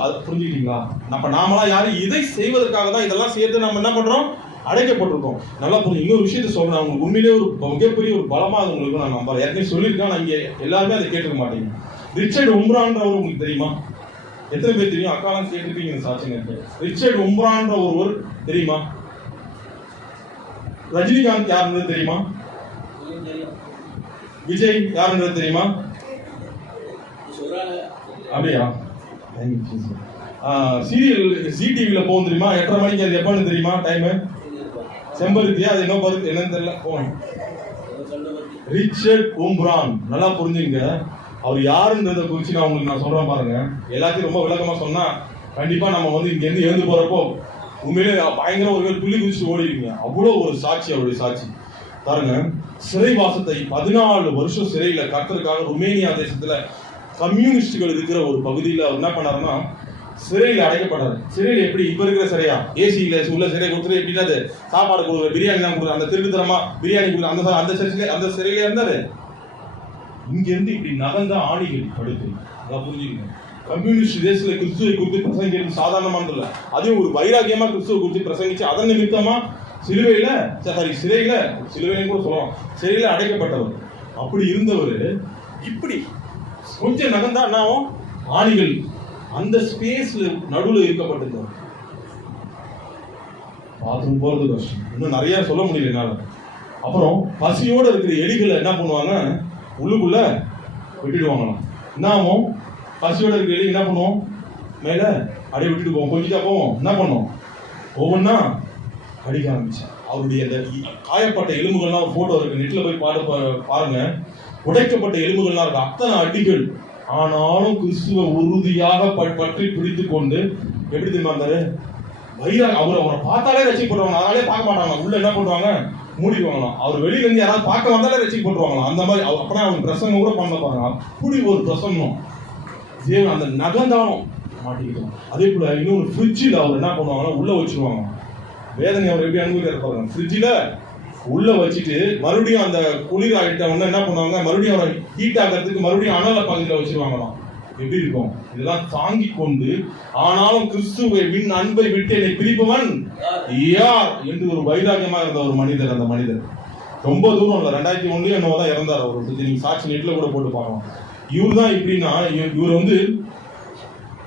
அது புரிஞ்சுக்கிட்டீங்களா? அப்ப நாமெல்லாம் யாரும் இதை செய்வதற்காக தான் இதெல்லாம் சேர்த்து நம்ம என்ன பண்றோம்? அடைக்கப்பட்டிருக்கோம். நல்லா புரிஞ்சு. இன்னொரு விஷயத்த சொல்றேன், அவங்களுக்கு உண்மையிலேயே ஒரு மிகப்பெரிய ஒரு பலமா அது உங்களுக்கு நான் நம்புறேன். ஏற்கனவே சொல்லியிருக்கேன், நான் இங்க எல்லாருமே அதை கேட்டுக்க மாட்டீங்க. ரிச்சர்ட் உம்ரான்றவர் உங்களுக்கு தெரியுமா? எத்தனை பேர் தெரியும்? அக்காலாம் கேட்டிருப்பீங்க சாட்சிங்க. ரிச்சர்ட் உம்ரான்ற ஒருவர் தெரியுமா? ரஜினிகாந்த் யாருன்றது தெரியுமா? விஜய் யாருன்றது தெரியுமா? அப்படியா? சீரியல் ஜி டிவில போகும் தெரியுமா? 8:30 மணிக்கு. அது எப்பன்னு தெரியுமா டைம்? செம்பருத்தியா? அது என்ன பருத்தி என்னன்னு தெரியல. Phone Richard Umran. நல்லா புரிஞ்சுங்க. அவர் யாருன்றதை குறித்து நான் சொல்றேன் பாருங்க. எல்லாத்தையும் ரொம்ப விளக்கமா சொன்னா கண்டிப்பா நம்ம இங்க இருந்து எழுந்து போறப்போ உண்மையிலே பயங்கர ஒரு துள்ளி குதிச்சு ஓடிடுவீங்க. அவ்வளோ ஒரு சாட்சி அவருடைய சாட்சி பாருங்க. சிறைவாசத்தை 14 வருஷம் சிறையில கர்த்தருக்காக ருமேனியா தேசத்துல கம்யூனிஸ்டுகள் இருக்கிற ஒரு பகுதியில் அவர் என்ன பண்ணாருன்னா சிறையில் அடைக்கப்பட்டாரு. சிறையில் எப்படி இப்ப இருக்கிற சிறையா? ஏசியில உள்ள சிறை கொடுத்துட்டு எப்படின்னா சாப்பாடு கொடுக்குற, பிரியாணி தான் கொடுக்குற, அந்த திருட்டுத்தனமா பிரியாணி கொடுக்குற அந்த சிறையில இருந்தாரு. இங்க இருந்து இப்படி நகர்ந்த ஆணிகள் படுத்து. அதான் புரிஞ்சுக்கணும். கம்யூனிஸ்ட் தேசத்துல கிறிஸ்துவை குறித்து பிரசங்கிக்கிறது சாதாரணமானது இல்லை. அதையும் ஒரு வைராக்கியமா கிறிஸ்துவை குறித்து பிரசங்கிச்சு அதன் நிமித்தமா சிலுவையில கூட சொல்லலாம், சிறையில அடைக்கப்பட்டவர். அப்படி இருந்தவர் இப்படி கொஞ்சம் நகர்ந்தா நான் ஆணிகள் அந்த ஸ்பேஸ்ல நடுவில் இருக்கப்பட்டிருந்தார். பாத்ரூம் போறது கஷ்டம், இன்னும் நிறைய சொல்ல முடியல என்னால. அப்புறம் பசியோட இருக்கிற எலிகளை என்ன பண்ணுவாங்க? உள்ளுக்குள்ள விட்டுடுவாங்களாம். என்னாவும் பசியோட இருக்கிற எலி என்ன பண்ணுவோம்? மேல அடி விட்டுட்டு போவோம். கொஞ்சம் போவோம். என்ன பண்ணுவோம்? ஒவ்வொன்னா அடிக்க ஆரம்பிச்சேன். அவருடைய அந்த காயப்பட்ட எலும்புகள்லாம் போட்டோ இருக்கு, நெட்ல போய் பாருங்க. உடைக்கப்பட்ட எலும்புகள்லாம் இருக்கு, அத்தனை அடிகள். ஆனாலும் கிறிஸ்துவ உறுதியாக பற்றி பிடித்து கொண்டு எப்படி தெரியுமா இருந்தாரு? அவரை பார்த்தாலே ரசிக்கப்படுவாங்க. அதனாலே பார்க்க மாட்டாங்க. உள்ள என்ன பண்ணுவாங்க? மூடிடுவாங்களாம். அவர் வெளியில இருந்து யாராவது பார்க்க வந்தாலே ரசிக்கப்படுவாங்களாம். அந்த மாதிரி அப்பதான் அவங்க பிரசங்கம் கூட பண்ண பாருங்க. அப்படி ஒரு பிரசங்கம் தேவன் அந்த நகந்தாலும் மாட்டிக்கிட்டோம். அதே போல இன்னொரு ஃப்ரிட்ஜில் அவர் என்ன பண்ணுவாங்கன்னா உள்ள வச்சிருவாங்க. வேதனை அவர் எப்படி அனுபவிக்க பாருங்க. ஃப்ரிட்ஜில் உள்ள வச்சுட்டு மறுபடியும் அந்த குளிர் ஆகிட்ட உடனே என்ன பண்ணுவாங்க? மறுபடியும் அவரை ஹீட் ஆகிறதுக்கு மறுபடியும் அனல பகுதியில் வச்சிருவாங்களாம். எப்படி இருக்கும்? இதெல்லாம் தாங்கி கொண்டு ஆனாலும் கிறிஸ்துவை வின் அன்பை விட்டு என்னை பிரிப்பவன் யார் என்று ஒரு வைராக்கியமா இருந்த ஒரு மனிதர். அந்த மனிதர் ரொம்ப தூரம் இல்லை, 2001 என்னவோ தான் இறந்தார் அவர். நீங்க சாட்சி நெட்ல கூட போட்டு பார்க்கலாம். இவர் தான் இப்படின்னா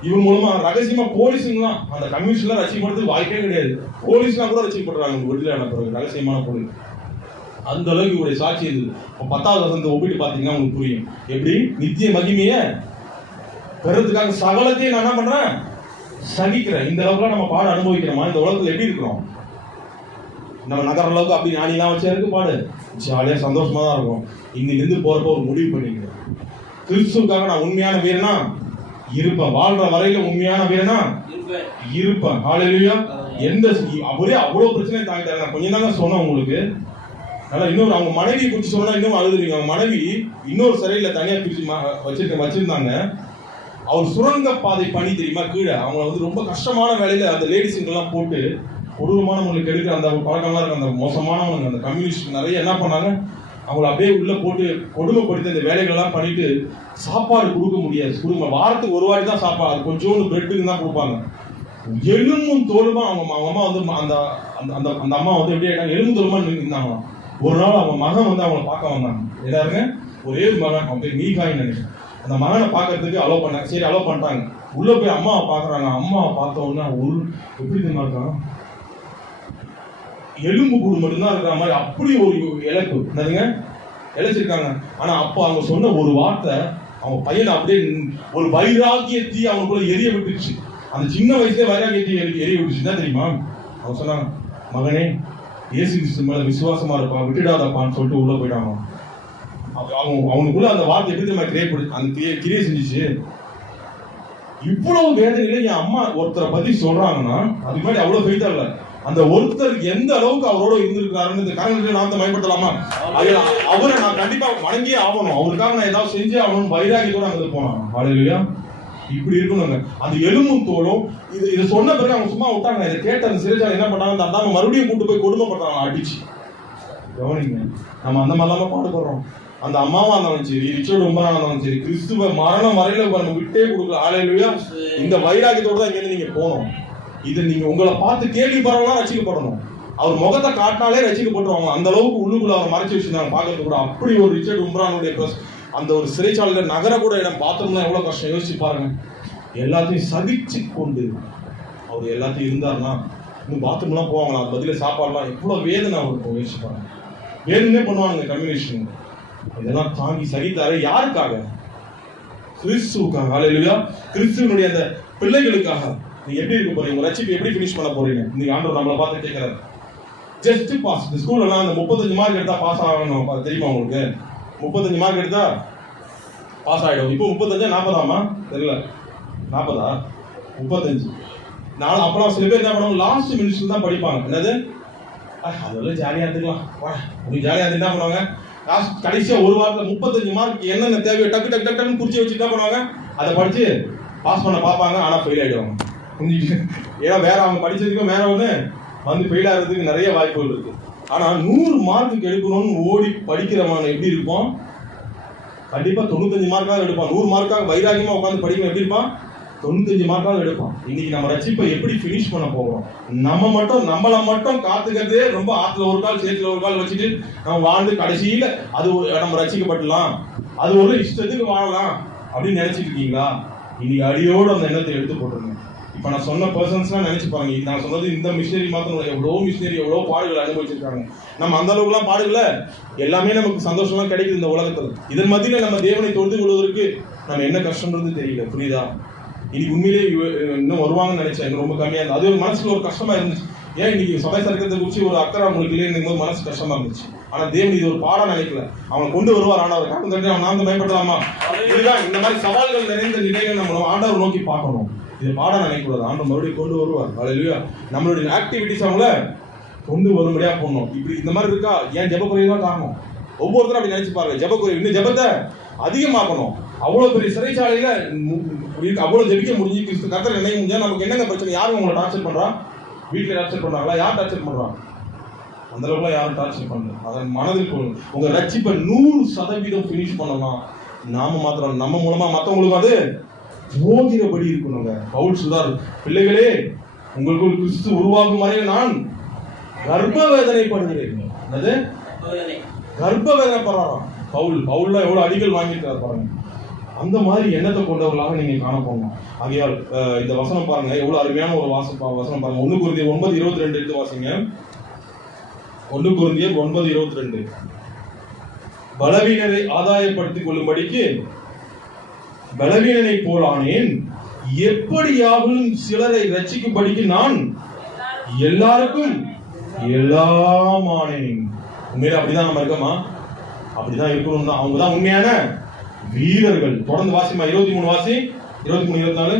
இவர் மூலமா ரகசியமா போலீஸுங்களாம் அந்த கம்யூனிஸ்ட்லாம் ரசிக்கப்படுறது வாய்ப்பே கிடையாது. போலீஸ்லாம் கூட ரசிக்கப்படுறாங்க வெளியில அனுப்புறது, ரகசியமான போலீஸ். அந்த அளவுக்கு இவருடைய சாட்சி இருந்தது. 10வது வசனத்தை ஒப்பிட்டு பார்த்தீங்கன்னா உங்களுக்கு புரியும். எப்படி நித்திய மகிமைய பெறதுக்காக சகலத்தையும் நான் என்ன பண்றேன்? சகிக்கிறேன். இந்த அளவுக்கு நம்ம பாட அனுபவிக்கிறோமா? இந்த உலகத்துல எப்படி இருக்கிறோம்? நம்ம நகர அளவுக்கு அப்படி ஞானிலாம் வச்சா இருக்கு பாடு, ஜாலியா சந்தோஷமா தான் இருக்கும். இங்க இருந்து போறப்போ ஒரு முடிவு பண்ணிக்கிறேன், கிறிஸ்துவுக்காக நான் உண்மையான வீரனா இருப்பேன். வாழ்ற வரையில உண்மையான வீரனா இருப்பேன். ஹல்லேலூயா. எந்த அவரே அவ்வளவு பிரச்சனை தாங்கிட்டாங்க. நான் கொஞ்சம் தாங்க சொன்னேன் உங்களுக்கு. நல்லா இன்னொரு அவங்க மனைவியை குறித்து சொன்னா இன்னும் அழுதுறீங்க. அவங்க மனைவி இன்னொரு சிறையில தனியா பிரிச்சு வச்சிருந்தாங்க. அவர் சுரங்க பாதை பணி தெரியுமா? கீழே அவங்க ரொம்ப கஷ்டமான வேலையில அந்த லேடிஸுங்கெல்லாம் போட்டு கொடூரமானவங்களுக்கு எடுக்கிற அந்த பழக்கம்லாம் இருக்கு. அந்த மோசமானவங்க அந்த கம்யூனிஸ்ட் நிறைய என்ன பண்ணாங்க? அவங்களை அப்படியே உள்ள போட்டு கொடுமைப்படுத்தி அந்த வேலைகள்லாம் பண்ணிட்டு சாப்பாடு கொடுக்க முடியாது. கொடுங்க வாரத்துக்கு ஒரு வாட்டி தான் சாப்பாடு, அது கொஞ்சோண்டு பிரெட்டுக்கு தான் கொடுப்பாங்க. எலும்பும் தோலுமா அவங்க அம்மா அந்த அந்த அந்த அம்மா எப்படி ஆயிட்டாங்க? எலும்பு தோலுமா இருந்தாங்களாம். ஒரு நாள் அவங்க மகன் அவங்களை பார்க்க வந்தாங்க. எல்லாருங்க ஒரே ஒரு மகன், அவன் பேர் மீகாயின்னு நினைக்கிறேன். அந்த மகனை பார்க்கறதுக்கு அலோவ் பண்ணாங்க. சரி அலோவ் பண்ணிட்டாங்க. உள்ள போய் அம்மாவை பார்க்குறாங்க. அம்மாவை பார்த்த உடனே எப்படி தெரியுமா இருக்காங்க? எலும்பு கூடு மட்டும்தான் இருக்கிற மாதிரி அப்படி ஒரு இழப்பு என்னதுங்க இழைச்சிருக்காங்க. ஆனா அப்போ அவங்க சொன்ன ஒரு வார்த்தை அவங்க பையனை அப்படியே ஒரு வைராகியத்தை அவங்களுக்குள்ள எரிய விட்டுருச்சு. அந்த சின்ன வயசுல வைராகியத்தை எரிய விட்டுச்சு. என்ன தெரியுமா? அவங்க சொன்னாங்க, மகனே இயேசு கிறிஸ்து மேல விசுவாசமா இருப்பா, விட்டுடாதப்பான்னு சொல்லிட்டு உள்ள போயிட்டாங்க. அவனுக்குள்ள அந்த வார்த்தை எப்படி தெரியுமா கிரியேட் பண்ணி அந்த கிரியை செஞ்சிச்சு? இவ்வளவு வேதனையில என் அம்மா ஒருத்தரை பத்தி சொல்றாங்கன்னா அதுக்கு முன்னாடி அவ்வளவு ஃபெய்த்தா இல்ல. அந்த ஒருத்தர் எந்த அளவுக்கு அவரோட இருந்திருக்காருன்னு இந்த காரணத்துல நான் பயன்படுத்தலாமா? அவரை நான் கண்டிப்பா வணங்கியே ஆகணும், அவருக்காக நான் ஏதாவது செஞ்சே ஆகணும், வைராகியத்தோட அங்க போனாங்க. ஹல்லேலூயா. இப்படி இருக்கணுங்க. அந்த எலும்பும் தோலும் இது சொன்ன பிறகு அவங்க சும்மா விட்டாங்க. இதை கேட்ட அந்த சிறைச்சாலை என்ன பண்ணாங்க, அந்த அம்மா மறுபடியும் கூட்டு போய் கொடுமைப்படுறாங்க, அடிச்சு. கவனிங்க, நம்ம அந்த மாதிரிலாம் பாடுபடுறோம். அந்த அம்மாவா இருந்தாலும் சரி, ரிச்சர்ட் உமரா இருந்தாலும் சரி, கிறிஸ்துவ மரணம் வரையில நம்ம விட்டே கொடுக்கல. ஹல்லேலூயா. இந்த வைராகியத்தோட தான் இங்க நீங்க போகணும். இது நீங்க உங்களை பார்த்து கேள்வி பரவலாம் ரசிக்கப்படணும். அவர் முகத்தை காட்டினாலே ரசிக்கப்பட்டுருவாங்க. அந்த அளவுக்கு உள்ளுக்குள்ள அவர் மறைச்சு வச்சிருந்தாங்க பாக்குறது கூட. அப்படி ஒரு ரிச்சர்ட் உம்ரானுடைய அந்த ஒரு சிறைச்சாலையில நகர கூட இடம் பார்த்தோம்னா எவ்வளவு கஷ்டம் யோசிச்சு பாருங்க. எல்லாத்தையும் சகிச்சு கொண்டு அவர் எல்லாத்தையும் இருந்தாருன்னா இன்னும் பாத்ரூம்லாம் போவாங்களா, அது பதில சாப்பாடுலாம் எவ்வளவு வேதனை அவருக்கு யோசிச்சு பாருங்க. வேணும்னே பண்ணுவாங்க கம்யூனிகேஷன். இதெல்லாம் தாங்கி சகித்தாரு. யாருக்காக? கிறிஸ்துவுக்காக. ஹல்லேலூயா. கிறிஸ்துவனுடைய அந்த பிள்ளைகளுக்காக. நீங்க எப்படி இருக்க போறீங்க, ரட்சிப்பு எப்படி ஃபினிஷ் பண்ண போறீங்க? நீங்க ஆண்டவர் நம்மளை பார்த்து கேட்கிறாரு. Just pass. இந்த ஸ்கூல்ல எல்லாம் அந்த 35 மார்க் எடுத்தா பாஸ் ஆகணும், தெரியுமா உங்களுக்கு? 35 மார்க் எடுத்தா பாஸ் ஆயிடும். இப்போ 35 40ஆமா தெரியல, 40ஆ 35. நான் அப்பலாம் சில பேர் என்ன பண்ணுவாங்க, லாஸ்ட் மினிட்ஸ்ல தான் படிப்பாங்க. என்னது, அதெல்லாம் ஜாலியா இருந்துக்கலாம், அப்படி ஜாலியா இருந்து என்ன பண்ணுவாங்க, லாஸ்ட் கடைசியா ஒரு வாரத்துல 35 மார்க் என்னென்ன தேவையோ டக்கு டக்கு டக்குன்னு குறிச்சு வச்சு என்ன பண்ணுவாங்க, அதை படிச்சு பாஸ் பண்ண பார்ப்பாங்க. ஆனா ஃபெயில் ஆயிடுவாங்க. ஏன்னா வேற அவங்க படிச்சதுக்கும் வேற ஒண்ணு வந்து ஃபெயில் ஆகிறதுக்கு நிறைய வாய்ப்புகள் இருக்கு. ஆனா 100 மார்க்கு எடுக்கணும்னு ஓடி படிக்கிறவன் எப்படி இருப்பான்? கண்டிப்பா 95 மார்க்காக எடுப்பான். 100 மார்க்காக வைராகியமா உட்காந்து படிக்க எப்படி இருப்பான்? 95 மார்க்காக எடுப்பான். இன்னைக்கு நம்ம ரட்சிப்பை எப்படி ஃபினிஷ் பண்ண போகிறோம்? நம்மளை மட்டும் காத்துக்கிறதே ரொம்ப ஆத்துல ஒரு கால் சேத்துல ஒரு கால் வச்சுட்டு நம்ம வாழ்ந்து கடைசியில அது நம்ம ரட்சிக்கப்படலாம், அது ஒரு இஷ்டத்துக்கு வாழலாம் அப்படின்னு நினைச்சிட்டு இருக்கீங்களா? இன்னைக்கு அடியோடு அந்த எண்ணத்தை எடுத்து போட்டுருங்க. இப்ப நான் சொன்ன பர்சன்ஸ்லாம் நினைச்சு பாருங்க. நான் சொன்னது இந்த மிஷினரி மாத்திரம் எவ்வளவு மிஷினரி எவ்வளவு பாடுகளை அனுபவிச்சிருக்காங்க. நம்ம அந்த அளவுக்கு எல்லாம் பாடுகள எல்லாமே நமக்கு சந்தோஷம்லாம் கிடைக்குது இந்த உலகத்துல. இதன் மத்தியில நம்ம தேவனை தொழுது கொள்வதற்கு நம்ம என்ன கஷ்டம்ன்றது தெரியல. புரியுதா? இன்னைக்கு உண்மையிலே இன்னும் வருவாங்கன்னு நினைச்சேன். எனக்கு ரொம்ப கம்மியா இருந்தது. அது ஒரு மனசுல ஒரு கஷ்டமா இருந்துச்சு. ஏன் இன்னைக்கு சபை சர்க்கத்தை குறிச்சு ஒரு அக்கறை உங்களுக்கு இல்லைன்னு போது மனசு கஷ்டமா இருந்துச்சு. ஆனா தேவன் இது ஒரு பாடம் நினைக்கல. அவனை கொண்டு வருவார். ஆனா அவர் கட்டம் தட்டி அவன் நாம பயன்படுத்தலாமா? இதுதான் இந்த மாதிரி சவால்கள் நிறைந்த நிலைகள் நம்ம ஆண்டவர் நோக்கி பார்க்கணும். இது பாடம் நினைக்கூடாது. ஆண்டவர் மறுபடியும் கொண்டு வருவார். ஹல்லேலூயா. நம்மளுடைய ஆக்டிவிட்டிஸ் அவங்கள கொண்டு வரும்படியா போடணும். இப்படி இந்த மாதிரி இருக்கா, ஏன் ஜெபக்குறைவு தான் காரணம். ஒவ்வொருத்தரும் அப்படி நினைச்சு பாருங்க. ஜெபக்குறைவு இன்னும் ஜெபத்தை அதிகமாக்கணும். அவ்வளவு பெரிய சிறைச்சாலையில அவ்வளவு ஜெபிக்க முடிஞ்சு கிறிஸ்து கர்த்தர் நினைக்க முடிஞ்சா நமக்கு என்னங்க பிரச்சனை? யாரும் உங்களை டார்ச்சர் பண்றா? வீட்டுல டார்ச்சர் பண்றாங்களா? யார் டார்ச்சர் பண்றா? அந்த அளவுக்கு யாரும் டார்ச்சர் பண்ணல. அதன் மனதில் கொள்ளும். உங்க ரட்சிப்பை 100% ஃபினிஷ் பண்ணலாம். நாம மாத்திரம் நம்ம மூலமா மற்றவங்களுக்கு அது போகிறபடி இருக்கணுங்க. பவுல் சொல்றார், பிள்ளைகளே உங்களுக்குள் கிறிஸ்து உருவாகும் வரை நான் கர்ப்ப வேதனைப்படுகிறேன். என்னது கர்ப்ப வேதனைப்படுறாராம் பவுல்ல எவ்வளவு அடிகள் வாங்கியிருக்காரு பாருங்க. அந்த மாதிரி எண்ணத்தை கொண்டவர்களாக நீங்க காணப்போங்க. ஆகையால் இந்த வசனம் பாருங்க, எவ்வளவு அருமையான ஒரு வசனம் பாருங்க. 1 கொரிந்தியர் 9:22 எடுத்து வாசிங்க. 1 கொரிந்தியர் 9:22. பலவீனரை ஆதாயப்படுத்திக் கொள்ளும்படிக்கு பலவீனனை போலானேன், எப்படியாகவும் சிலரை ரட்சிக்கும்படிக்கு நான் எல்லாருக்கும் எல்லாமானேன். உண்மையில அப்படிதான் நம்ம இருக்கோமா? அப்படிதான் இருக்கணும் தான். அவங்க தான் உண்மையான வீரர்கள். தொடர்ந்து வாசிமா. 23 வாசி. 23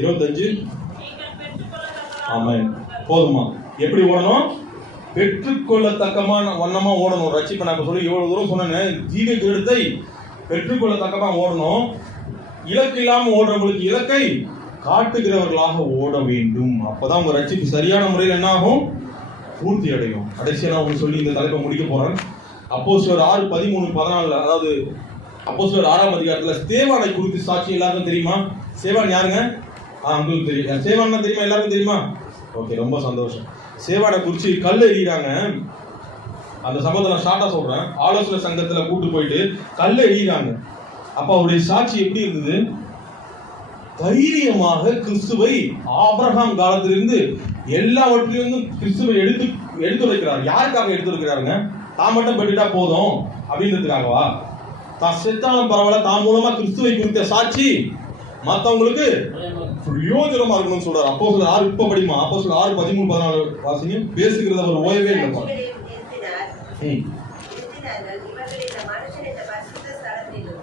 24. ஆமென். போதுமா? எப்படி ஓடணும்? பெற்றுக்கொள்ளத்தக்கமான வண்ணமா ஓடணும். ரட்சிப்பை நான் சொல்லி இவ்வளவு தூரம் சொன்னேன். ஜீவ கிரீடத்தை பெற்றுக்கொள்ளத்தக்கமா ஓடணும். இலக்கு இல்லாம ஓடுறவங்களுக்கு இலக்கை காட்டுகிறவர்களாக ஓட வேண்டும். அப்பதான் உங்க ரட்சிப்பு சரியான முறையில் என்ன ஆகும்? பூர்த்தி அடையும். கடைசியா நான் உங்களுக்கு சொல்லி இந்த தலைப்பை முடிக்க போறேன். அப்போஸ்தலர் 6:13-14, அதாவது அப்போஸ்தலர் 6ஆம் அதிகாரத்துல ஸ்தேவானை குறித்து சாட்சி எல்லாருக்கும் தெரியுமா? சேவான் யாருங்க? உங்களுக்கு தெரியும். சேவான்னா தெரியுமா? எல்லாருக்கும் தெரியுமா? ஓகே, ரொம்ப சந்தோஷம். சேவானை குறிச்சு கல் எறிகிறாங்க. அந்த சம்பவத்தை நான் ஷார்ட்டா சொல்றேன். ஆலோசனை சங்கத்துல கூட்டு போயிட்டு கல் எறிகிறாங்க. அப்ப அவருடைய சாட்சி எப்படி இருந்தது? தைரியமாக கிறிஸ்துவை ஆபிரகாம் காலத்திலிருந்து எல்லாவற்றிலிருந்தும் கிறிஸ்துவை எடுத்துரைக்கிறார். யாருக்காக எடுத்துரைக்கிறாருங்க? தான் மட்டும் பெற்றுட்டா போதும் அப்படின்றதுக்காகவா? தான் செத்தாலும் பரவாயில்ல, தான் மூலமா கிறிஸ்துவை குறித்த சாட்சி மற்றவங்களுக்கு பிரயோஜனமா இருக்கணும்னு சொல்றாரு. அப்போஸ்தலர் 6 இப்ப படிமா, அப்போஸ்தலர் 6 13 14 வாசிங்க. பேசுகிறது அவர் ஓயவே இல்லைப்பா. இவர்கள் இந்த மனுஷன் இந்த பரிசுத்த ஸ்தலத்திலும்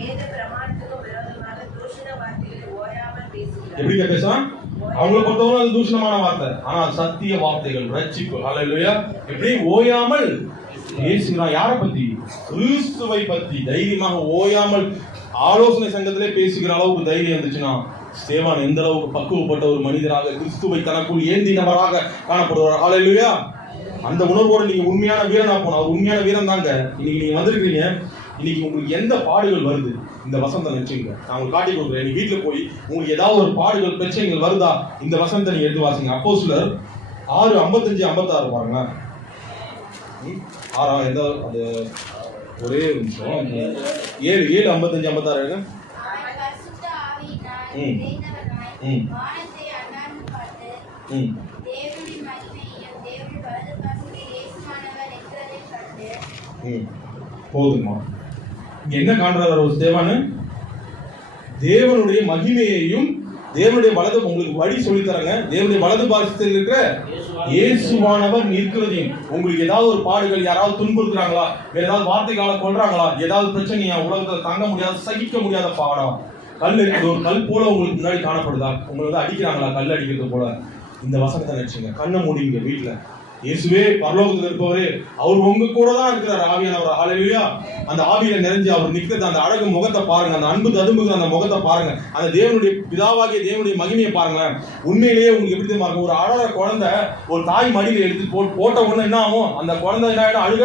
வேத பிரமாணத்துக்கும் விரோதமாக தூஷண வார்த்தைகளை ஓயாமல் பேசுகிறார். எப்படிங்க பேசுறான்? அவங்களை பொறுத்தவரை அது தூஷணமான வார்த்தை, ஆனா சத்திய வார்த்தைகள், ரட்சிப்பு. ஹல்லேலூயா. எப்படி ஓயாமல் பேசுகிறான்? யாரை பத்தி? கிறிஸ்துவை பத்தி தைரியமாக ஓயாமல் ஆலோசனை சங்கத்திலே பேசுகிற அளவுக்கு தைரியம் இருந்துச்சுன்னா, ஸ்தேவான் எந்த அளவுக்கு பக்குவப்பட்ட ஒரு மனிதராக, கிறிஸ்துவை தனக்குள் ஏந்தினவராக காணப்படுவார். ஹல்லேலூயா. அந்த உணர்வோடு நீங்க உண்மையான வீரனா போனா, அவர் உண்மையான வீரன் தாங்க. இன்னைக்கு நீங்க வந்திருக்கீங்க, இன்னைக்கு உங்களுக்கு எந்த பாடுகள் வருது, இந்த வசனத்தை நினைச்சுங்க. நான் உங்களுக்கு காட்டி கொடுக்குறேன். நீ வீட்டுல போய் உங்களுக்கு ஏதாவது ஒரு பாடுகள், பிரச்சனைகள் வருதா, இந்த வசனத்தை நீங்க எடுத்து வாசிங்க. அப்போஸ்தலர் 6:55-56 பாருங்க. 6 எந்த அது ஒரே நிமிஷம். 7:55-56 போதுமா? இங்க என்ன காண்றாரு ஒரு ஸ்தேவானு? தேவனுடைய மகிமையையும் தேவனுடைய வலது, உங்களுக்கு வழி சொல்லி தராங்க. தேவனுடைய வலது பாரசத்தில் இருக்கிற இயேசுவானவர் நிற்கிறதையும், உங்களுக்கு ஏதாவது ஒரு பாடுகள், யாராவது துன்புறுத்துறாங்களா, வேற ஏதாவது வார்த்தைகளை கொள்றாங்களா, ஏதாவது பிரச்சனையா, உலகத்துல தாங்க முடியாத, சகிக்க முடியாத பாடம், கல் இருக்குது, ஒரு கல் போல உங்களுக்கு முன்னாடி காணப்படுதா, உங்களை வந்து அடிக்கிறாங்களா, கல் அடிக்கிறது போல, இந்த வசனத்தை நினைச்சுங்க. கண்ணை மூடிங்க. வீட்டுல இயேசுவே பரலோகத்தில் இருப்பவரே, அவர் உங்க கூட தான் இருக்கிறார், ஆவியானவர். ஹல்லேலூயா. அந்த ஆவியில நிறைஞ்சு அவர் நிற்கிறது, அந்த அழகு முகத்தை பாருங்க, அந்த அன்பு ததும்புகிற அந்த முகத்தை பாருங்க, அந்த தேவனுடைய பிதாவாகிய தேவனுடைய மகிமையை பாருங்க. உண்மையிலேயே உங்களுக்கு எப்படி தெரியுமா, ஒரு அழற குழந்தை ஒரு தாய் மடியில எடுத்து போட்ட உடனே என்ன ஆகும், அந்த குழந்தை என்ன ஆயிடும், அழுக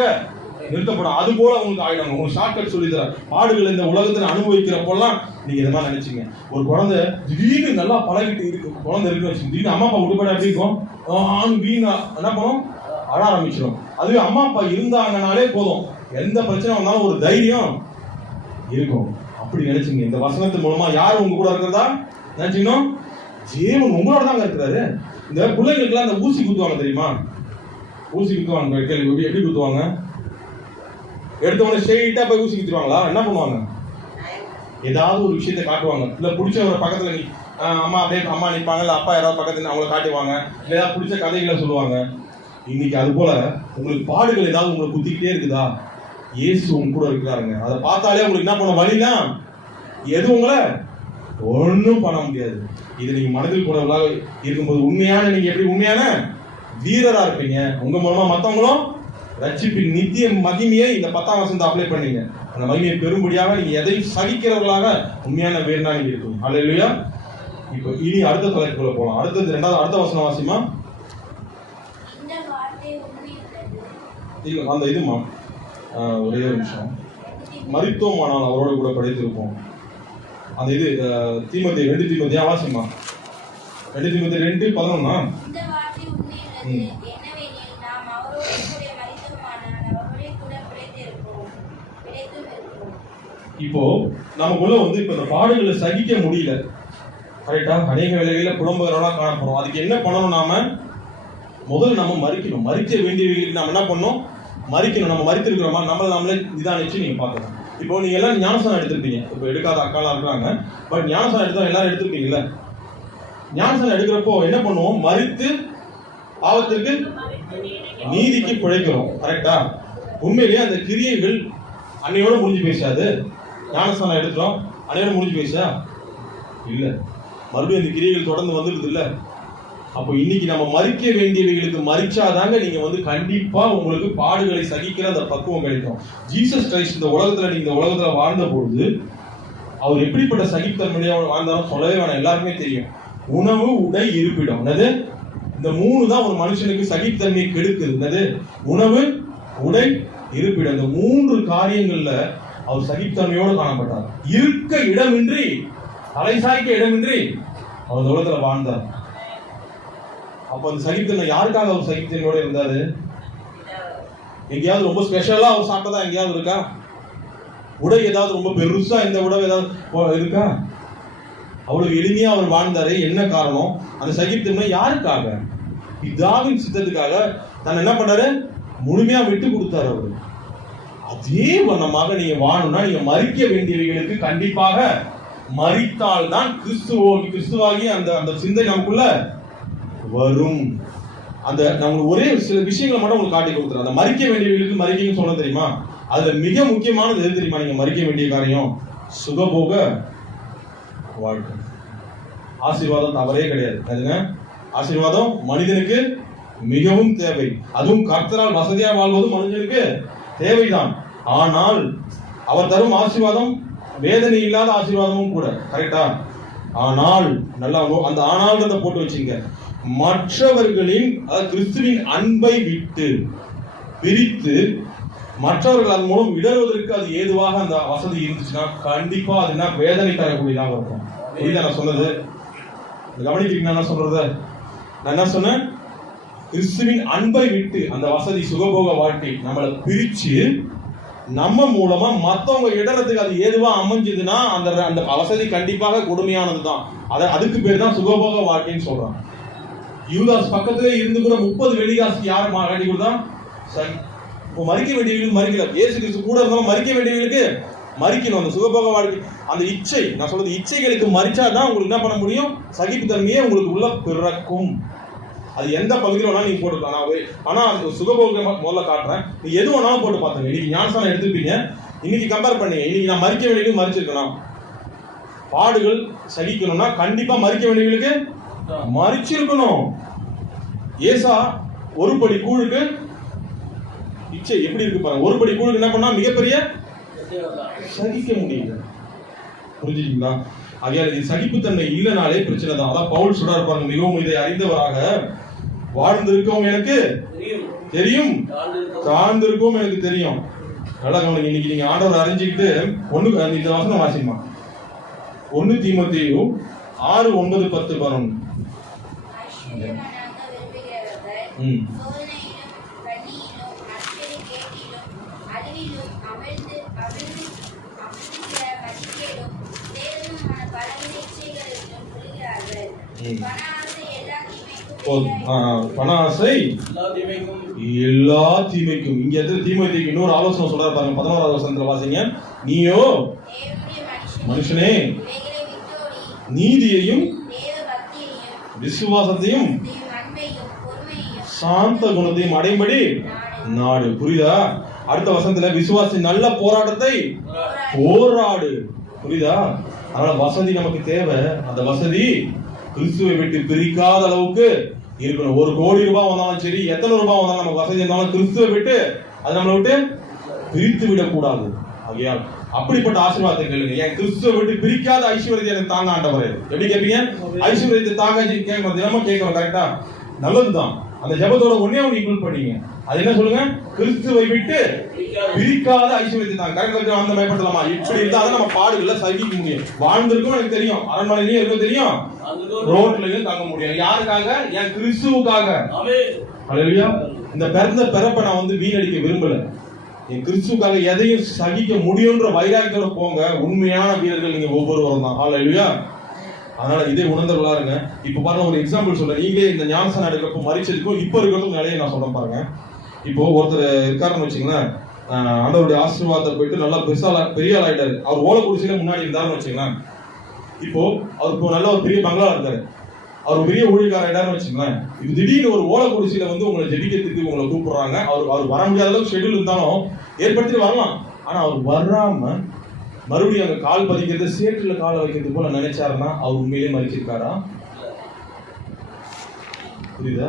நிறுத்தப்படும். அது போல உங்களுக்கு ஆயிடும். உங்களுக்கு ஷார்ட்கட் சொல்லி தர பாடுகள் இந்த உலகத்துல அனுபவிக்கிறப்பெல்லாம் நீங்க இதை மாதிரி நினைச்சீங்க. ஒரு குழந்தை திடீர்னு நல்லா பழகிட்டு இருக்கு, குழந்தை இருக்குன்னு வச்சு, திடீர்னு அம்மா அப்பா விட்டுப்பட எப்படி இருக்கும், என்ன பண்ணும், அழ ஆரம்பிச்சிடும். அதுவே அம்மா அப்பா இருந்தாங்கனாலே போதும், எந்த பிரச்சனை வந்தாலும் ஒரு தைரியம் இருக்கும். அப்படி நினைச்சீங்க. இந்த வசனத்தின் மூலமா யார் உங்க கூட இருக்கிறதா நினைச்சீங்கன்னா, தேவன் உங்களோட தாங்க இருக்கிறாரு. இந்த பிள்ளைங்களுக்குலாம் அந்த ஊசி குத்துவாங்க தெரியுமா? ஊசி குத்துவாங்க, கேள்வி எப்படி குத்துவாங்க? எடுத்த உடனே ஸ்ட்ரெயிட்டா போய் ஊசி குத்துவாங்களா? என்ன பண்ணுவாங்க? ஏதாவது ஒரு விஷயத்தை காட்டுவாங்க. இல்ல பிடிச்சவரை பக்கத்துல நீ அம்மா அப்படியே அம்மா நிற்பாங்க, இல்ல அப்பா யாராவது பக்கத்துல அவங்கள காட்டுவாங்க, இல்ல ஏதாவது பிடிச்ச கதைகளை சொல்லுவாங்க. இன்னைக்கு அது போல உங்களுக்கு பாடுகள் ஏதாவது உங்களை குத்திக்கிட்டே இருக்குதா, இயேசு உங்க கூட இருக்கிறாருங்க. அதை பார்த்தாலே உங்களுக்கு என்ன பண்ண வழினா, எது உங்களை ஒன்றும் பண்ண முடியாது. இது நீங்க மனதில் கூட இருக்கும்போது உண்மையான நீங்க எப்படி உண்மையான வீரரா இருப்பீங்க. உங்க மூலமா மற்றவங்களும் ரட்சிப்பின் நித்திய மகிமையை இந்த 10ஆம் வசனத்தை அப்ளை பண்ணீங்க. அந்த மகிமையை பெரும்படியாக நீங்க எதையும் சகிக்கிறவர்களாக உண்மையான வீரனா நீங்க இருக்கணும். ஹல்லேலூயா. இப்போ இனி அடுத்த தலைப்புக்குள்ள போலாம். அடுத்தது அடுத்த வசனம் வாசிமா. இல்ல அந்த இதுமா ஒரே ஒரு நிமிஷம். மரித்தோமானால் அவரோட கூட படைத்திருப்போம். அந்த இது தீமோத்தேயு 2 தீமோத்தேயு வாசிமா. 2 தீமோத்தேயு 2:11. இப்போ நமக்குள்ள வந்து இப்ப இந்த பாடுகளை சகிக்க முடியல, கரெக்டா? அநேக வேலைகளில புலம்புகிறவனா காணப்படும். அதுக்கு என்ன பண்ணணும்? நாம முதல்ல நம்ம மறிக்கணும். மறிக்க வேண்டியவர்களுக்கு நம்ம என்ன பண்ணணும்? மறிக்கணும். நம்ம மறித்திருக்கிறோமா நம்மளே நிதானிச்சு நீங்க பார்க்கணும். இப்போ நீங்க எல்லாம் ஞானஸ்தானம் எடுத்திருப்பீங்க. இப்போ எடுக்காத அக்காலாம் இருக்கிறாங்க, பட் ஞானஸ்தானம் எடுத்தா எல்லாரும் எடுத்திருப்பீங்கல்ல. ஞானஸ்தானம் எடுக்கிறப்போ என்ன பண்ணுவோம்? மறித்து பாவத்திற்கு நீதிக்கு பிழைக்கிறோம், கரெக்டா? உண்மையிலேயே அந்த கிரியைகள் அன்னையோட முடிஞ்சு பேசாது. ஞானஸ்தானம் எடுத்துட்டோம், அன்னையோட முடிஞ்சு பேசா இல்ல, மறுபடியும் அந்த கிரியைகள் தொடர்ந்து வந்துடுது இல்ல. அப்போ இன்னைக்கு நம்ம மறிக்க வேண்டியவைகளுக்கு மறிச்சாதாங்க நீங்க வந்து கண்டிப்பா உங்களுக்கு பாடுகளை சகிக்கிற அந்த பக்குவம் கிடைக்கும். ஜீசஸ் கிரைஸ்ட் இந்த உலகத்துல நீங்க இந்த உலகத்துல வாழ்ந்த பொழுது அவர் எப்படிப்பட்ட சகித்தன்மையா வாழ்ந்தாலும் சொல்லவே வேணாம், எல்லாருமே தெரியும். உணவு, உடை, இருப்பிடம், என்னது இந்த 3 தான் ஒரு மனுஷனுக்கு சகித்தன்மையை கெடுக்குது. என்னது? உணவு, உடை, இருப்பிடம். இந்த 3 காரியங்கள்ல அவர் சகித்தன்மையோடு காணப்பட்டார். இருக்க இடமின்றி, தலை சாய்க்க இடமின்றி அவர் இந்த உலகத்துல வாழ்ந்தார். அப்ப அந்த சகித்தன்மை யாருக்காக அவர் சகித்தன்மையோட இருந்தாரு? எங்கேயாவது ரொம்ப ஸ்பெஷலா அவர் சாப்பிட்டதா எங்கேயாவது இருக்கா? உடை ஏதாவது ரொம்ப பெருசா இந்த உடை ஏதாவது இருக்கா? அவ்வளவு எளிமையா அவர் வாழ்ந்தாரு. என்ன காரணம்? அந்த சகித்தன்மை யாருக்காக? பிதாவின் சித்தத்துக்காக தன்னை என்ன பண்ணாரு? முழுமையா விட்டு கொடுத்தாரு அவரு. அதே வண்ணமாக நீங்க வாழணும்னா நீங்க மறிக்க வேண்டியவைகளுக்கு கண்டிப்பாக மரித்தால் தான் கிறிஸ்துவாகி அந்த அந்த சிந்தை நமக்குள்ள வரும். அந்த நம்ம ஒரே சில விஷயங்களை மட்டும் உங்களுக்கு காட்டி கொடுத்துறேன். அந்த மறிக்க வேண்டியவர்களுக்கு மறிக்கணும்னு சொன்ன தெரியுமா? அதுல மிக முக்கியமானது எது தெரியுமா? நீங்க மறிக்க வேண்டிய காரியம் சுகபோக வாழ்க்கை. ஆசீர்வாதம் தவறே கிடையாது. அதுங்க ஆசீர்வாதம் மனிதனுக்கு மிகவும் தேவை. அதுவும் கர்த்தரால் வசதியா வாழ்வதும் மனிதனுக்கு தேவைதான். ஆனால் அவர் தரும் ஆசீர்வாதம் வேதனை இல்லாத ஆசீர்வாதமும் கூட. கரெக்டா? ஆனால் நல்லா அந்த ஆனால்ன்றத போட்டு வச்சுங்க. மற்றவர்களின் கிறிஸ்துவின் அன்பை விட்டு பிரித்து மற்றவர்கள் அதன் மூலம் இடறுவதற்கு அது ஏதுவாக அந்த வசதி இருந்துச்சுன்னா கண்டிப்பா அது என்ன வேதனை தரக்கூடியதாக இருக்கும். புரியுதா நான் சொன்னது? கவனிக்கிறீங்க நான் சொல்றத? நான் என்ன சொன்னேன்? கிறிஸ்துவின் அன்பை விட்டு அந்த வசதி சுகபோக வாழ்க்கை நம்மளை பிரிச்சு நம்ம மூலமா மத்தவங்க இடறதுக்கு அது ஏதுவா அமைஞ்சதுன்னா அந்த அந்த வசதி கண்டிப்பாக கொடுமையானது தான். அதுக்கு பேர் தான் சுகபோக வாழ்க்கைன்னு சொல்றான். யூதாஸ் பக்கத்திலே இருந்து கூட 30 வெள்ளிக்காசு யார் காட்டி கொடுத்தா? சரி, இப்போ மறிக்க வேண்டியவர்களுக்கு மறிக்கல. இயேசு கிறிஸ்து கூட இருந்தாலும் மறிக்க வேண்டியவர்களுக்கு மறிக்கணும். அந்த சுகபோக வாழ்க்கை, அந்த இச்சை, நான் சொல்றது இச்சைகளுக்கு மறிச்சாதான் உங்களுக்கு என்ன பண்ண முடியும்? சகிப்புத்தன்மையே உங்களுக்கு உள்ள பிறக்கும். அது எந்த பகுதியில் வேணாலும் நீங்க போட்டுக்கலாம். ஆனா அது சுகபோக முதல்ல காட்டுறேன். நீ எது வேணாலும் போட்டு பார்த்துங்க. இன்னைக்கு ஞானஸ்தானம் எடுத்துப்பீங்க, இன்னைக்கு கம்பேர் பண்ணீங்க. இன்னைக்கு நான் மறிக்க வேண்டியவர்களுக்கு மறிச்சிருக்கணும். பாடுகள் சகிக்கணும்னா கண்டிப்பா மறிக்க வேண்டியவர்களுக்கு மறிச்சிருக்கணும். ஏசா ஒரு படி கூழுக்கு இச்சை எப்படி இருக்கு பாருங்க. ஒரு படி கூழுக்கு என்ன பண்ணா மிகப்பெரிய சகிக்க முடியல. புரிஞ்சுங்களா? ஆகையால் இது சகிப்புத்தன்மை இல்லைனாலே பிரச்சனை தான். அதான் பவுல் சொல்றாரு பாருங்க, மிகவும் இதை அறிந்தவராக வாழ்ந்திருக்கவும் எனக்கு தெரியும், தாழ்ந்திருக்கவும் எனக்கு தெரியும். நல்லா கவனிங்க. இன்னைக்கு நீங்க ஆண்டவர் அறிஞ்சுக்கிட்டு இந்த வசனம் வாசிமா 1 தீமோத்தேயு 6, 9, 10, 11. பண ஆசை எல்லா தீமைக்கும். இங்க எத்தனை தீமைக்கு இன்னொரு ஆலோசனை சொல்றாரு பாருங்க. 11வது வசனத்துல வாசிங்க. நீயோ மனுஷனே நீதியையும் விசுவாசத்தையும் சாந்த குணத்தையும் அடையும்படி நாடு. புரியுதா? அடுத்த வசனத்துல விசுவாசி நல்ல போராட்டத்தை போராடு. புரியுதா? அதனால வசதி நமக்கு தேவை. அந்த வசதி கிறிஸ்துவை விட்டு பிரிக்காத அளவுக்கு இருக்கணும். 1 கோடி ரூபாய் வந்தாலும் சரி, எத்தனை ரூபாய் வந்தாலும் நமக்கு வசதி இருந்தாலும் கிறிஸ்துவை விட்டு அது நம்மளை விட்டு பிரித்து விடக்கூடாது. ஆகையால் அப்படிப்பட்ட ஆசீர்வாதத்தை கேளுங்க. என் கிறிஸ்துவை விட்டு பிரிக்காத ஐஸ்வர்யத்தை எனக்கு தாங்க ஆண்டவரே. எப்படி கேட்பீங்க? ஐஸ்வர்யத்தை தாங்க கேட்கணும், தினமும் கேட்கணும். கரெக்டா? நல்லதுதான். அந்த ஜெபத்தோட ஒண்ணே ஒன்று இன்க்ளூட் பண்ணீங்க. அது என்ன சொல்லுங்க? கிறிஸ்துவை விட்டு பிரிக்காத ஐஸ்வர்யத்தை தாங்க. கரெக்டா? அந்த பயப்படலாமா? இப்படி இருந்தா தான் நம்ம பாடுகள்ல சகிக்க முடியும். வாழ்ந்திருக்கும் எனக்கு தெரியும், அரண்மனையிலையும் இருக்க தெரியும், ரோட்லயும் தங்க முடியும். யாருக்காக? என் கிறிஸ்துவுக்காக. ஹல்லேலூயா. இந்த பிறப்பை நான் வீணடிக்க விரும்பல. என் கிறிஸ்துவுக்காக எதையும் சகிக்க முடியும்ன்ற வைராக்கியத்தோட போங்க. உண்மையான வீரர்கள் நீங்க ஒவ்வொருவரும் தான். ஹல்லேலூயா. அதனால இதே உணர்ந்தவர்களா இருங்க. இப்ப பாருங்க, ஒரு எக்ஸாம்பிள் சொல்றேன். நீங்களே இந்த ஞானஸ்தானம் எடுக்கிறப்போ மரிச்சதுக்கும் இப்ப இருக்கிறதுக்கும் நிலையை நான் சொல்றேன் பாருங்க. இப்போ ஒருத்தர் இருக்காருன்னு வச்சுங்களேன், ஆண்டவருடைய ஆசீர்வாதத்தை போயிட்டு நல்லா பெரிய ஆள் ஆயிட்டாரு. அவர் ஓலை குடிசையில முன்னாடி இருந்தாருன்னு வச்சுங்களேன். இப்போ அவர் இப்போ நல்ல ஒரு பெரிய பங்களா இருந்தாரு. அவர் பெரிய ஊழியக்கார ஆயிட்டாருன்னு வச்சுங்களேன். இப்போ திடீர்னு ஒரு ஓலை குடிசையில உங்களை ஜெபிக்கிறதுக்கு உங்களை கூப்பிடுறாங்க. அவர் வர முடியாத அளவுக்கு ஷெட்யூல் இருந்தாலும் ஏற்படுத்திட்டு வரலாம். ஆனா அவர் வராம மறுபடியும் அங்க கால் பதிக்கிறது, சேற்றுல காலை வைக்கிறது போல நினைச்சாருன்னா அவர் உண்மையிலே மறிச்சிருக்காரா? புரியுதா?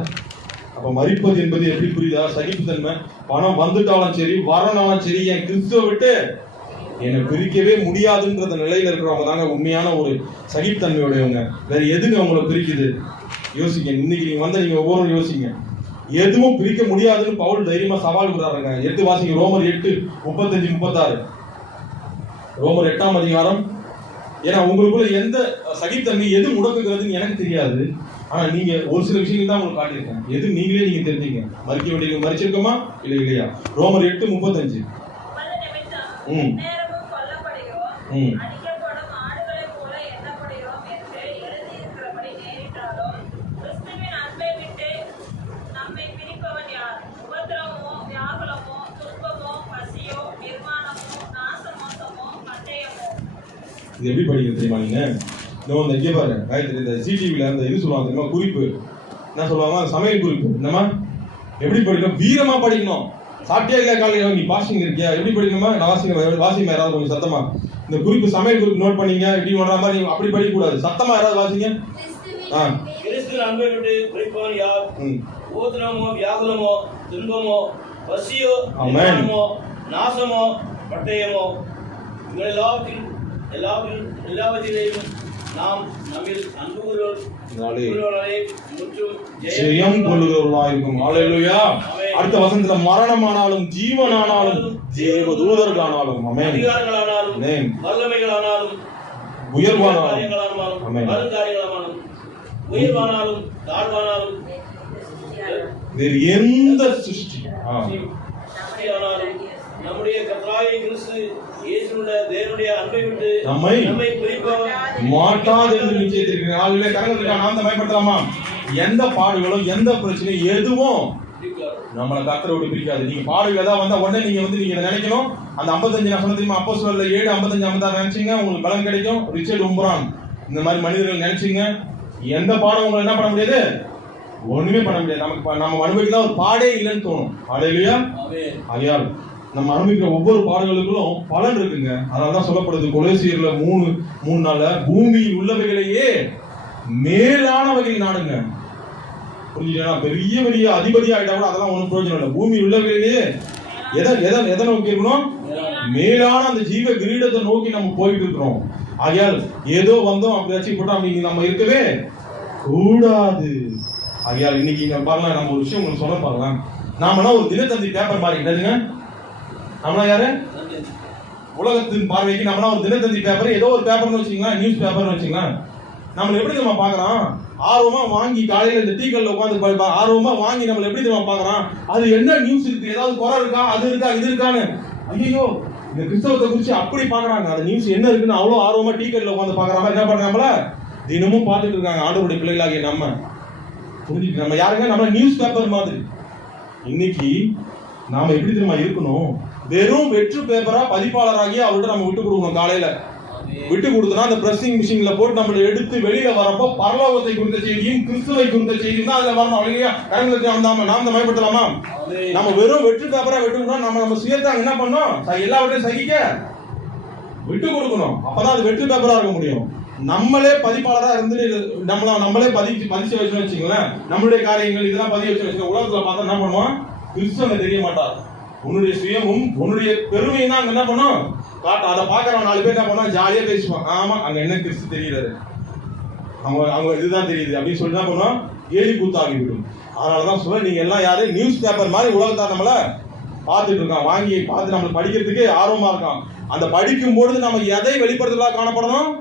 அப்ப மறிப்பது என்பது எப்படி? புரியுதா? சகிப்புத்தன்மை. பணம் வந்துட்டாலும் சரி, வரனாலும் சரி, என் கிறிஸ்துவை விட்டு என்னை பிரிக்கவே முடியாதுன்ற நிலையில இருக்கிறவங்க தாங்க உண்மையான ஒரு சகிப்புத்தன்மையுடையவங்க. வேற எதுங்க அவங்களை பிரிக்குது? யோசிங்க. இன்னைக்கு நீங்க ஒவ்வொருவரும் யோசிங்க. எதுவும் பிரிக்க முடியாதுன்னு பவுல் தைரியமா சவால் விடுறாருங்க. 8 வாசிங்க. ரோமர் 8, 35, 36. ரோமர் 8ஆம் அதிகாரம். ஏன்னா உங்களுக்குள்ள எந்த சகித்தன்மை எது முடக்குகிறதுன்னு எனக்கு தெரியாது. ஆனா நீங்க ஒரு சில விஷயங்கள் தான் உங்களுக்கு காட்டியிருக்கேன். எது நீங்க தெரிஞ்சீங்க. மறிக்க வேண்டிய மறிச்சிருக்கோமா இல்லையா? ரோமர் 8, 35. இது எப்படி படிக்கிறது தெரியுமா நீங்க? இன்னும் இந்த இங்கே பாருங்க காயத்ரி, இந்த சிடிவில அந்த இது சொல்லுவாங்க தெரியுமா, குறிப்பு என்ன சொல்லுவாங்க, சமையல் குறிப்பு. என்னமா எப்படி படிக்கணும்? வீரமா படிக்கணும். சாப்பிட்டியா இல்லையா காலையில், நீ பாசிங் இருக்கியா, எப்படி படிக்கணுமா? நான் வாசிங்க யாராவது கொஞ்சம் சத்தமா. இந்த குறிப்பு சமையல் குறிப்பு நோட் பண்ணீங்க, இப்படி பண்ற மாதிரி நீங்க அப்படி படிக்க கூடாது. சத்தமா யாராவது வாசிங்க. கிறிஸ்துவின் அன்பை விட்டு குறிப்பவன் யார்? உபத்திரவமோ, வியாகுலமோ, துன்பமோ, பசியோ, நிர்வாணமோ, நாசமோ, பட்டயமோ, எல்லாவற்றிலேயும் நாம் நம்மில் அன்பு கூறுவவர்களே முற்றும் ஜெயம் கொள்ளுகிறவர்களாயிருக்கும். ஹல்லேலூயா. அடுத்த வசனத்துல மரணமானாலும் ஜீவனானாலும் தேவதூதர்களானாலும் அதிகாரங்களானாலும் வல்லமைகளானாலும் உயர்வானாலும் உயர்வானாலும் தாழ்வானாலும் வேறு எந்த சிருஷ்டி நம்முடைய கர்த்தராகிய கிறிஸ்து இயேசுவுடைய தேவனுடைய அன்பை விட்டு நம்மை குறிப்பவன் மாட்டாது என்று நிச்சயித்திருக்கிறேன். ஆளுநே கரங்களுக்காக நாம் தான் பயன்படுத்தலாமா? எந்த பாடுகளும் எந்த பிரச்சனையும் எதுவும் நம்மளை கர்த்தரை விட்டு பிரிக்காது. நீங்க பாடுகள் ஏதாவது வந்தா உடனே நீங்க நீங்க நினைக்கணும், அந்த 55 நான் சொன்ன தெரியுமா, அப்போஸ்தலர்ல 7 55 56 நினைச்சீங்க உங்களுக்கு பலன் கிடைக்கும். ரிச்சர்ட் உம்பரான் இந்த மாதிரி மனிதர்கள் நினைச்சீங்க, எந்த பாடம் உங்களை என்ன பண்ண முடியாது, ஒண்ணுமே பண்ண முடியாது. நம்ம அனுபவிக்கலாம் ஒரு பாடே இல்லைன்னு தோணும். ஹல்லேலூயா. ஆகையால் நம்ம அனுபவிக்கிற ஒவ்வொரு பாடுகளுக்கும் பலன் இருக்குங்க. அதனாலதான் சொல்லப்படுது கொலோசியர்ல 3:4 பூமியில் உள்ளவைகளையே மேலானவைகளை நாடுங்க. புரிஞ்சுட்டா? பெரிய பெரிய அதிபதி ஆயிட்டா கூட அதெல்லாம் ஒன்றும் பிரயோஜனம் இல்லை. பூமியில் உள்ளவைகளையே எதை நோக்கி இருக்கணும்? மேலான அந்த ஜீவ கிரீடத்தை நோக்கி நம்ம போயிட்டு இருக்கிறோம். ஆகையால் ஏதோ வந்தோம் அப்படி வச்சு போட்டோம் அப்படி நம்ம இருக்கவே கூடாது. ஆகையால் இன்னைக்கு பாருங்க, நம்ம ஒரு விஷயம் உங்களுக்கு சொல்ல பாருங்க. நாமெல்லாம் ஒரு தினத்தந்தி பேப்பர் மாதிரி என்னதுங்க, நம்மளா யாரு உலகத்தின் பார்வைக்கு நம்மளா ஒரு தினத்தந்தி பேப்பர், ஏதோ ஒரு பேப்பர்னு வச்சுக்கலாம், நியூஸ் பேப்பர்னு வச்சுக்கலாம். நம்மளை எப்படி நம்ம பாக்குறோம்? ஆர்வமா வாங்கி காலையில இந்த டீக்கல்ல உட்காந்து ஆர்வமா வாங்கி நம்மளை எப்படி நம்ம பாக்குறோம்? அது என்ன நியூஸ் இருக்கு, ஏதாவது குறை இருக்கா, அது இருக்கா, இது இருக்கான்னு. ஐயோ இந்த கிறிஸ்தவத்தை குறிச்சு அப்படி பாக்குறாங்க. அந்த நியூஸ் என்ன இருக்குன்னு அவ்வளவு ஆர்வமா டீக்கல்ல உட்காந்து பாக்குற மாதிரி என்ன பண்றாங்கள தினமும் பார்த்துட்டு இருக்காங்க ஆண்டவருடைய பிள்ளைகளாகிய நம்ம. புரிஞ்சுட்டு நம்ம யாருங்க, நம்ம நியூஸ் பேப்பர் மாதிரி. இன்னைக்கு நாம எப்படி தெரியுமா இருக்கணும்? வெறும் வெற்று பேப்பரா பதிப்பாளராகி அவர்கிட்ட நம்ம விட்டு கொடுக்கணும். காலையில விட்டு கொடுத்தோம்னா அந்த பிரஸிங் மிஷின்ல போட்டு நம்மளை எடுத்து வெளியில வரப்போ பரலோகத்தை குறித்த செய்தியும் கிறிஸ்துவை குறித்த செய்தியும் தான் அதுல வரணும். இல்லையா? கரங்களுக்கு நாம் பயன்படுத்தலாமா? நம்ம வெறும் வெற்று பேப்பரா விட்டுக்கணும். நம்ம சுயத்தை என்ன பண்ணோம்? எல்லாவற்றையும் சகிக்க விட்டு கொடுக்கணும். அப்பதான் அது வெற்று பேப்பரா இருக்க முடியும். நம்மளே பதிப்பாளரா இருந்து நம்மளே பதிச்சு வச்சுன்னு வச்சுங்களேன், நம்மளுடைய காரியங்கள் இதெல்லாம் பதிவு வச்சு உலகத்துல பார்த்தா என்ன பண்ணுவோம்? கிறிஸ்துவ தெரிய மாட்டார். உன்னுடைய சுயமும் உன்னுடைய பெருமையும் தான் என்ன பண்ணும் காட்டு. அதை பாக்குறவன் 4 பேர் என்ன பண்ணுவான், ஜாலியா பேசுவான். ஆமா அங்க என்ன கிறிஸ்து தெரியுறாரு, அவங்க இதுதான் தெரியுது அப்படின்னு சொல்லி என்ன பண்ணுவோம், ஏறி கூத்தாகிவிடும். அதனாலதான் சொல்ல, நீங்க எல்லாம் யாரு நியூஸ் பேப்பர் மாதிரி உலகத்தார் நம்மள பார்த்துட்டு இருக்கான், வாங்கி பார்த்து நம்மளை படிக்கிறதுக்கு ஆர்வமா இருக்கான். அந்த படிக்கும் பொழுது நம்ம எதை வெளிப்படுத்துறதா காணப்படணும்?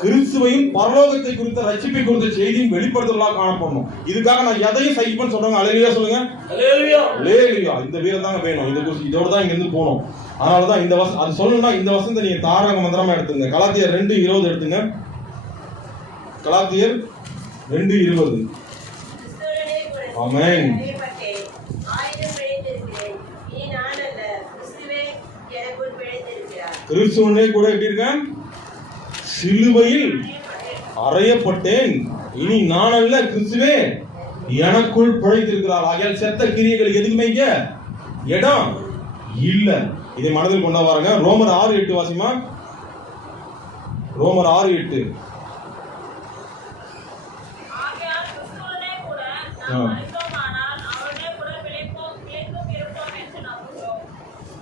கிறிஸ்துவையும் பரலோகத்தை குறித்த ரட்சிப்பை குறித்த செய்தியும் வெளிப்படுத்துவதாக காணப்படணும். இதுக்காக நான் எதையும் சகிப்பேன்னு சொல்றாங்க. அல்லேலூயா சொல்லுங்க. அல்லேலூயா. இந்த வீரம் தாங்க வேணும். இதோட தான் இங்க இருந்து போகணும். அதனாலதான் இந்த அது சொல்லணும்னா இந்த வசனத்தை நீங்க தாரக மந்திரமா எடுத்துங்க. கலாத்தியர் 2:20 எடுத்துங்க. கலாத்தியர் 2:20. ஆமென். கிறிஸ்துவனே கூட எப்படி இருக்கேன்? சிலுவையில் அறையப்பட்டேன், இனி நான் அல்ல கிறிஸ்துவே எனக்குள் பிழைத்திருக்கிறார். ஆகையால் செத்த கிரியைகள் எதுக்குமே இடம் இல்ல. இதை மனதில் கொண்டா பாருங்க. ரோமர் 6:8 வாசிமா. ரோமர் 6:8.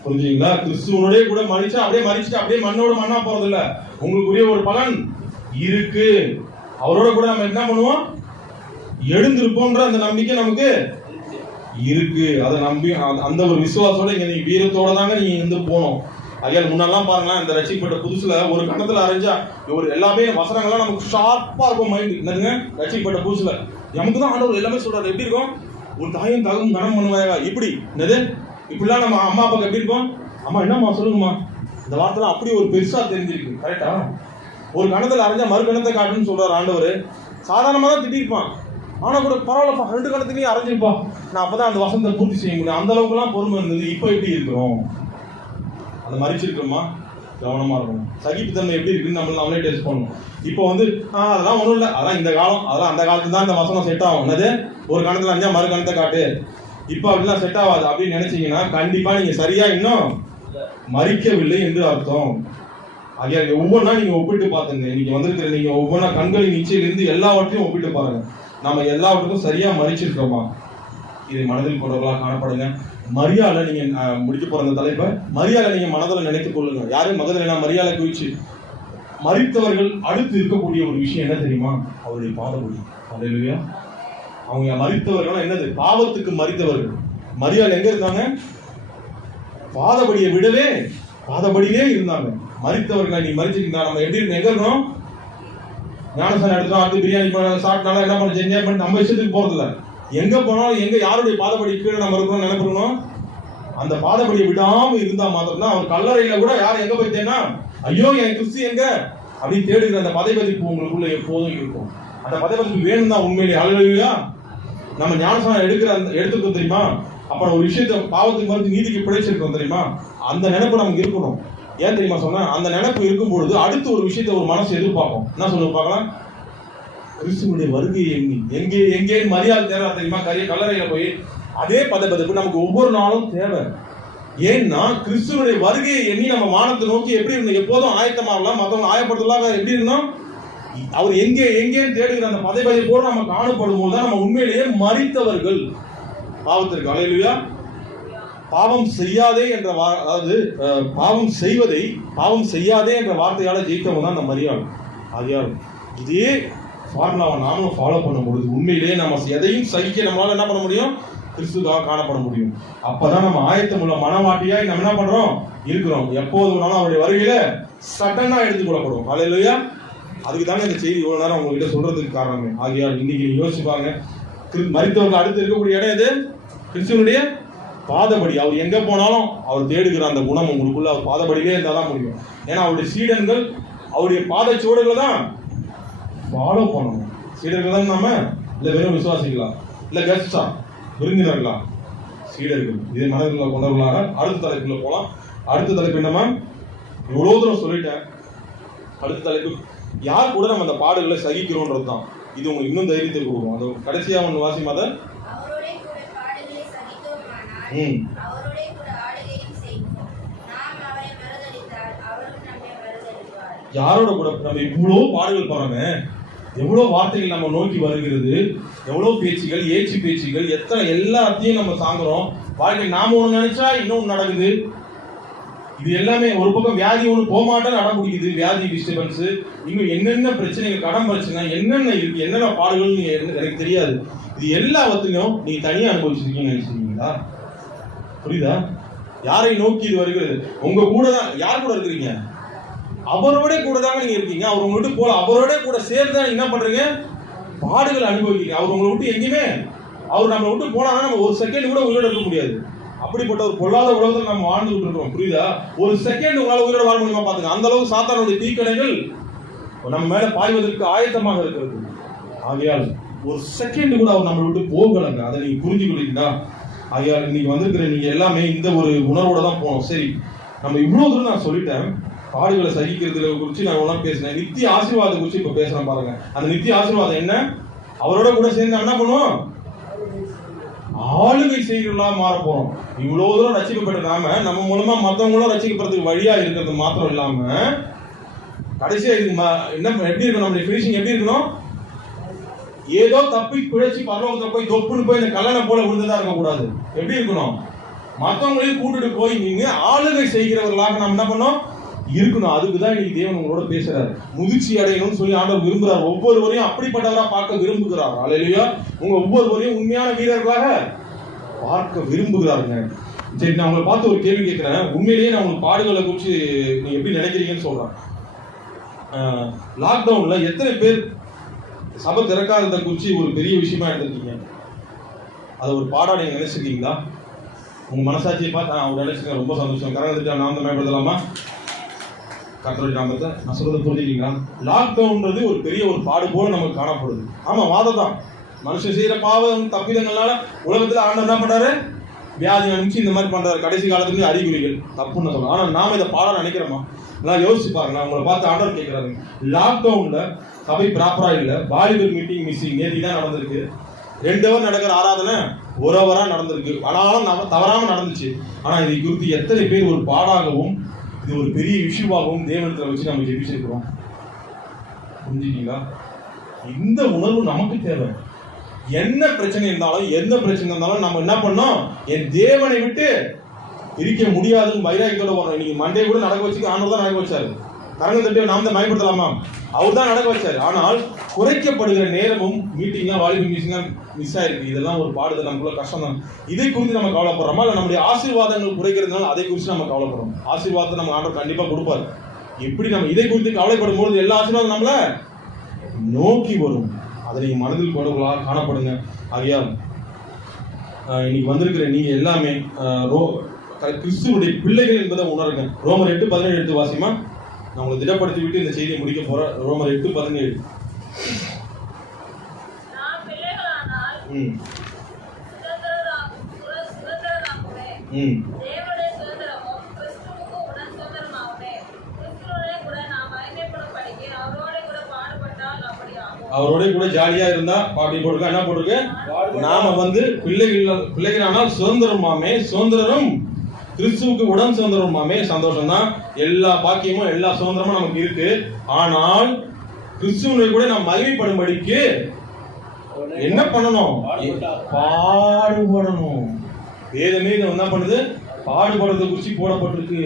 புரிஞ்சுங்களா? கிறிஸ்துவனுடைய கூட மறிச்சா அப்படியே மறிச்சுட்டு அப்படியே மண்ணோட மண்ணா போறது இல்ல. உங்களுக்குரிய ஒரு பலன் இருக்கு. அவரோட கூட நம்ம என்ன பண்ணுவோம்? எழுந்திருப்போம்ன்ற அந்த நம்பிக்கை நமக்கு இருக்கு. அதை நம்பி அந்த ஒரு விசுவாசோட இங்க நீங்க வீரத்தோட தாங்க நீங்க இருந்து போகணும். ஐயா முன்னெல்லாம் பாருங்களேன், இந்த ரட்சிக்கப்பட்ட புதுசுல ஒரு கணத்துல அரைஞ்சா ஒரு எல்லாமே வசனங்கள்லாம் நமக்கு ஷார்ப்பா இருக்கும் மைண்ட். என்னதுங்க? ரட்சிக்கப்பட்ட புதுசுல நமக்கு தான் ஆண்டவர் எல்லாமே சொல்றாரு. எப்படி இருக்கும்? ஒரு தாயும் தகும் கனம் பண்ணுவாங்க. இப்படி என்னது இப்படிலாம் நம்ம அம்மா அப்பாவுக்கு எப்படி இருக்கும்? அம்மா என்னம்மா சொல்லுங்கம்மா, இந்த வார்த்தைலாம் அப்படி ஒரு பெருசா தெரிஞ்சிருக்கு. கரெக்டா? ஒரு கணத்துல அரைஞ்சா மறு கணத்தை காட்டுன்னு சொல்றாரு ஆண்டவர். சாதாரணமா தான் திட்டிருப்பான், ஆனா கூட பரவாயில்லப்பா 2 கணத்துலயும் அரைஞ்சிருப்பா, நான் அப்பதான் அந்த வசனத்தை பூர்த்தி செய்ய முடியும். அந்த அளவுக்கு எல்லாம் பொறுமை இருந்தது. இப்ப எப்படி இருக்கிறோம்? அதை மறிச்சிருக்கோமா? கவனமா இருக்கணும். சகிப்புத்தன்மை எப்படி இருக்குன்னு நம்மளே டெஸ்ட் பண்ணணும். இப்போ வந்து அதெல்லாம் ஒன்றும் இல்லை, அதெல்லாம் இந்த காலம், அதெல்லாம் அந்த காலத்துல தான் இந்த வசனம் செட் ஆகும். என்னது ஒரு கணத்துல அஞ்சா மறு கணத்தை காட்டு, இப்போ அப்படிலாம் செட் ஆகாது அப்படின்னு நினைச்சீங்கன்னா கண்டிப்பா நீங்க சரியா இன்னும் மறிக்கவில்லை என்று அர்த்தம். ஆகிய ஒவ்வொன்றா நீங்க ஒப்பிட்டு பார்த்துங்க. இன்னைக்கு வந்திருக்கிற நீங்க ஒவ்வொன்றா கண்களின் இச்சையிலிருந்து எல்லாவற்றையும் ஒப்பிட்டு பாருங்க. நம்ம எல்லாவற்றுக்கும் சரியா மறிச்சிருக்கோமா? இதை மனதில் கொண்டவர்களாக காணப்படுங்க. மரியாதை நீங்க முடிக்க போற அந்த தலைப்பை மரியாதை நீங்க மனதில் நினைத்துக் கொள்ளுங்க. யாரும் மகதில் மரியாதை குறிச்சு மறித்தவர்கள் அடுத்து இருக்கக்கூடிய ஒரு விஷயம் என்ன தெரியுமா? அவருடைய பாதபடி. அல்லேலூயா. அவங்க மறித்தவர்கள் என்னது? பாவத்துக்கு மறித்தவர்கள். மரியாதை எங்க இருந்தாங்க? பாதபடியை விடவே பாதபடியே இருந்தாங்க. மறித்தவர்களை நீ மறிச்சிருந்தா நம்ம எப்படி எங்க இருக்கணும்? ஞானசாரம் எடுத்தோம், அடுத்து பிரியாணி சாப்பிட்டாலும் என்ன பண்ண என்ஜாய் பண்ணி நம்ம இஷ்டத்துக்கு போறதில்ல. எங்க போனாலும் எங்க யாருடைய பாதபடி கீழே நம்ம இருக்கணும் நினைப்பணும். அந்த பாதபடியை விடாம இருந்தா மாத்திரம் தான். அவர் கல்லறையில கூட யார் எங்க போயிட்டேன்னா ஐயோ என் கிறிஸ்து எங்க அப்படின்னு தேடுகிற அந்த பதைபதிப்பு உங்களுக்குள்ள எப்போதும் இருக்கும். அந்த பதைபதிப்பு வேணும் தான் உண்மையிலே. அல்லேலூயா. நம்ம ஞானசாரம் எடுத்துக்கோ தெரியுமா? அப்புறம் ஒரு விஷயத்த பாவத்துக்கு மறுத்து நீதிக்கு பிழைச்சிருக்கோம் தெரியுமா? அந்த நினைப்பு நமக்கு இருக்கணும். ஏன் தெரியுமா சொன்னா, அந்த நினைப்பு இருக்கும் பொழுது அடுத்து ஒரு விஷயத்த ஒரு மனசு எதிர்பார்க்கும். என்ன சொல்லுங்க பார்க்கலாம்? கிறிஸ்துவனுடைய வருகையை எண்ணி எங்கே மரியாதை தேவை தெரியுமா? கல்லறையில போய் அதே பதப்பதப்பு நமக்கு ஒவ்வொரு நாளும் தேவை. ஏன்னா கிறிஸ்துவனுடைய வருகையை எண்ணி நம்ம வானத்தை நோக்கி எப்படி இருந்தோம்? எப்போதும் ஆயத்தமாகலாம், மற்றவங்க ஆயப்படுத்தலாம். எப்படி இருந்தோம்? அவர் எங்கேன்னு தேடுகிற அந்த பதைப்போடு நம்ம காணப்படும் போதுதான் நம்ம உண்மையிலேயே மரித்தவர்கள் பாவத்திற்கு. அல்லேலூயா. பாவம் செய்யாதே என்ற அதாவது பாவம் செய்யாதே என்ற வார்த்தையால ஜெயித்தவங்க தான் அந்த மரியாதை. ஆகையால் இதே ஃபார்முலாவை நாமளும் ஃபாலோ பண்ணும் பொழுது உண்மையிலேயே நம்ம எதையும் சகிக்க நம்மளால என்ன பண்ண முடியும்? கிறிஸ்துவாக காணப்பட முடியும். அப்பதான் நம்ம ஆயத்தமுள்ள மனவாட்டியாய் நம்ம என்ன பண்றோம்? இருக்கிறோம். எப்போது வேணாலும் அவருடைய வருகையில சடனா எடுத்துக்கொள்ளப்படும். அல்லேலூயா. அதுக்கு தாங்க இந்த செய்தி இவ்வளவு நேரம் உங்ககிட்ட சொல்றதுக்கு காரணமே. ஆகையால் இன்னைக்கு யோசிப்பாங்க, மரித்தவர்கள் அடுத்து இருக்கக்கூடிய இடம் எது? கிறிஸ்துவனுடைய பாதபடி. அவர் எங்க போனாலும் அவர் தேடுகிற அந்த குணம் உங்களுக்குள்ள அவர் பாதபடியிலே இருந்தாதான் முடியும். ஏன்னா அவருடைய சீடர்கள் அவருடைய பாத சுவடுகளை தான் ஃபாலோ பண்ணணும். சீடர்கள் தான் நாம, இல்ல வெறும் விசுவாசிகளா, இல்ல கெஸ்டா, விருந்தினர்களா? சீடர்கள். இதை மனதில் கொண்டவர்களாக அடுத்த தலைப்புல போலாம். அடுத்த தலைப்பு என்னமா? இவ்வளவு தூரம் சொல்லிட்டேன். அடுத்த தலைப்பு யார் கூட நம்ம அந்த பாடுகளை சகிக்கிறோன்றது தான். இது உங்களுக்கு இன்னும் தைரியத்தை கொடுக்கும். அது கடைசியா ஒன்று வாசி மாத யாரோட கூட நம்ம இவ்வளவு பாடுகள் பாருங்க, எவ்வளவு வார்த்தைகள் நம்ம நோக்கி வருகிறது, எவ்வளவு பேச்சுகள், ஏச்சு பேச்சுகள், எத்தனை எல்லாத்தையும் நம்ம சாங்குறோம். வாழ்க்கை நாம ஒண்ணு நினைச்சா இன்னொன்னு நடக்குது. இது எல்லாமே ஒரு பக்கம் வியாதி ஒண்ணு போமாட்டேன்னு அடம் பிடிக்குது. வியாதி டிஸ்டர்பன்ஸ், இன்னும் என்னென்ன பிரச்சனைகள், கடன் பிரச்சனை, என்னென்ன இருக்கு, என்னென்ன பாடுகள் எனக்கு தெரியாது. இது எல்லாவற்றையும் நீ தனியா அனுபவிச்சிருக்கீங்கன்னு நினைச்சிருக்கீங்களா? புரியுதா? யாரை நோக்கி இது வருகிறது? உங்க கூட தான். யார் கூட இருக்கிறீங்க? அவரோட கூட தாங்க நீங்க இருக்கீங்க. அவர் உங்களை விட்டு போல, அவரோட கூட சேர்ந்து என்ன பண்றீங்க? பாடுகள் அனுபவிக்கிறீங்க. அவர் உங்களை விட்டு எங்கேயுமே, அவர் நம்மளை விட்டு போனாங்கன்னா நம்ம ஒரு செகண்ட் கூட உயிரோட இருக்க முடியாது. அப்படிப்பட்ட ஒரு பொல்லாத உலகத்தில் நம்ம வாழ்ந்துட்டு இருக்கோம். புரியுதா? ஒரு செகண்ட் உங்களால உயிரோட வாழ முடியுமா பாத்துங்க. அந்த அளவுக்கு சாத்தானுடைய தீக்கணைகள் நம்ம மேல பாய்வதற்கு ஆயத்தமாக இருக்கிறது. ஆகையால் ஒரு செகண்ட் கூட அவர் நம்மளை விட்டு போகலங்க. அதை நீங்க புரிஞ்சுக்கிட்டீங்களா? ஆகையால் இன்னைக்கு வந்திருக்கிற நீங்க எல்லாமே இந்த ஒரு உணர்வோட தான் போனோம். சரி, நம்ம இவ்வளவு தூரம் நான் சொல்லிட்டேன். பாடுகளை சகிக்கிறதுல குறித்து நான் எவ்வளவு பேசினேன். நித்திய ஆசீர்வாதத்தை குறித்து இப்ப பேசுறேன் பாருங்க. அந்த நித்திய ஆசீர்வாதம் என்ன? அவரோட கூட சேர்ந்து என்ன பண்ணுவோம்? ஆளுகை செய்கிறவர்களா மாற போறோம். இவ்வளவு தூரம் ரசிக்கப்பட்ட நாம நம்ம மூலமா மற்றவங்களும் ரசிக்கப்படுறதுக்கு வழியா இருக்கிறது மாத்திரம் இல்லாம கடைசியா இது என்ன எப்படி இருக்கணும்? நம்மளுடைய ஃபினிஷிங் எப்படி இருக்கணும்? ஏதோ தப்பி பிழைச்சி பரலோகத்தை போய் தொப்புன்னு போய் இந்த கல்லணை போல விழுந்ததா இருக்கக்கூடாது. எப்படி இருக்கணும்? மற்றவங்களையும் கூட்டிட்டு போய் நீங்க ஆளுகை செய்கிறவர்களாக நம்ம என்ன பண்ணோம்? இருக்கணும். அதுக்குதான் இன்னைக்கு தேவன் உங்களோட பேசுறாரு. முதிர்ச்சி அடையணும்னு சொல்லி ஆண்டவர் விரும்புறார். ஒவ்வொருவரையும் அப்படிப்பட்டவரா பார்க்க விரும்புகிறார். அல்லேலூயா. உங்க ஒவ்வொருவரையும் உண்மையான வீரர்களாக பார்க்க விரும்புகிறாருங்க. சரி, நான் உங்களை பார்த்து ஒரு கேள்வி கேட்கிறேன். உண்மையிலேயே நான் உங்களுக்கு பாடுகளை குறித்து நீங்க எப்படி நினைக்கிறீங்கன்னு சொல்றேன். லாக்டவுன்ல எத்தனை பேர் சபை திறக்காததை குறித்து ஒரு பெரிய விஷயமா எடுத்திருக்கீங்க? அதை ஒரு பாடா நீங்க நினைச்சிருக்கீங்களா? உங்க மனசாட்சியை பார்த்து அவங்க நினைச்சுக்க ரொம்ப சந்தோஷம். கரகத்துக்கு நாம் மேம்படுத்தலாமா? கர்த்தருடைய நாமத்தை நான் சொல்றது புரிஞ்சுக்கீங்களா? லாக்டவுன்றது ஒரு பெரிய ஒரு பாடு போல நமக்கு காணப்படுது. ஆமா, வாதம் தான். மனுஷன் செய்யற பாவம் தப்பிதங்களால உலகத்துல ஆண்டவர் என்ன பண்றாரு? வியாதி அனுப்பிச்சு இந்த மாதிரி பண்றாரு. கடைசி காலத்துல அறிகுறிகள் தப்புன்னு சொல்லலாம். ஆனா நாம இதை பாடம் நினைக்கிறோமா? நான் யோசிச்சு பாருங்க. நான் உங்களை பார்த்து ஆர்டர் கேட்கிறாரு. லாக்டவுன்ல சபை ப்ராப்பரா இல்ல, வாலிபர் மீட்டிங் மிஸ்ஸிங் நேற்று தான் நடந்திருக்கு. 2 ஹவர் நடக்கிற ஆராதனை 1 ஹவரா நடந்திருக்கு. ஆனாலும் நம்ம தவறாம நடந்துச்சு. ஆனா இதை குறித்து எத்தனை பேர் ஒரு பாடாகவும் இது ஒரு பெரிய இஷ்யூவாகவும் தேவனத்துல வச்சு நம்ம ஜெபிச்சிருக்கிறோம்? புரிஞ்சுக்கீங்களா? இந்த உணர்வு நமக்கு தேவை. என்ன பிரச்சனை இருந்தாலும் எந்த பிரச்சனை இருந்தாலும் நம்ம என்ன பண்ணோம்? என் தேவனை விட்டு பிரிக்க முடியாதுன்னு வைராக்கியத்தோட போறோம். இன்னைக்கு மண்டே கூட நடக்க வச்சு ஆண்டவர் தான் நடக்க வச்சாரு. கரங்க தட்டி நாம் தான் பயன்படுத்தலாமா? அவர் தான் நடக்க வச்சாரு. ஆனால் குறைக்கப்படுகிற நேரமும் மீட்டிங்லாம் வாலிபர் மீட்டிங்லாம் மிஸ் ஆயிருக்கு. இதெல்லாம் ஒரு பாடுதல், நமக்குள்ள கஷ்டம் தான். இதை குறித்து நம்ம கவலைப்படுறோமா? இல்லை நம்முடைய ஆசீர்வாதங்கள் குறைக்கிறதுனால அதை குறித்து நம்ம கவலைப்படுறோம்? ஆசீர்வாதத்தை நம்ம ஆண்டவர் கண்டிப்பா கொடுப்பாரு. எப்படி நம்ம இதை குறித்து கவலைப்படும் பொழுது எல்லா ஆசீர்வாதம் நம்மள நோக்கி வரும். அதை நீங்க மனதில் கொண்டவர்களாக காணப்படுங்க. ஆகையா இன்னைக்கு வந்திருக்கிற நீங்க எல்லாமே கிறிஸ்துவுடைய பிள்ளைகள் என்பதை உணருங்க. ரோமர் 8:17 எடுத்து வாசிமா. நான் உங்களை திடப்படுத்தி விட்டு இந்த செய்தியை முடிக்க போறேன். ரோமர் 8:17. அவரோட கூட ஜாலியா இருந்தா பாட்டி போட்டுருக்க. என்ன போட்டிருக்கு? நாம பிள்ளைகளானால் சுதந்திரமாமே, சுதந்திரம் கிறிஸ்துவுக்கு உடன் சுதந்திரமாமே. சந்தோஷம் தான். எல்லா பாக்கியமும் எல்லா சுதந்திரமும் நமக்கு இருக்கு. ஆனால் கிறிஸ்துவனை கூட நாம் மகிமைப்படும்படிக்கு என்ன பண்ணணும்? பாடுபடணும். வேதமே என்ன பண்ணுது? பாடுபடுறதை குறிச்சு போடப்பட்டிருக்கு.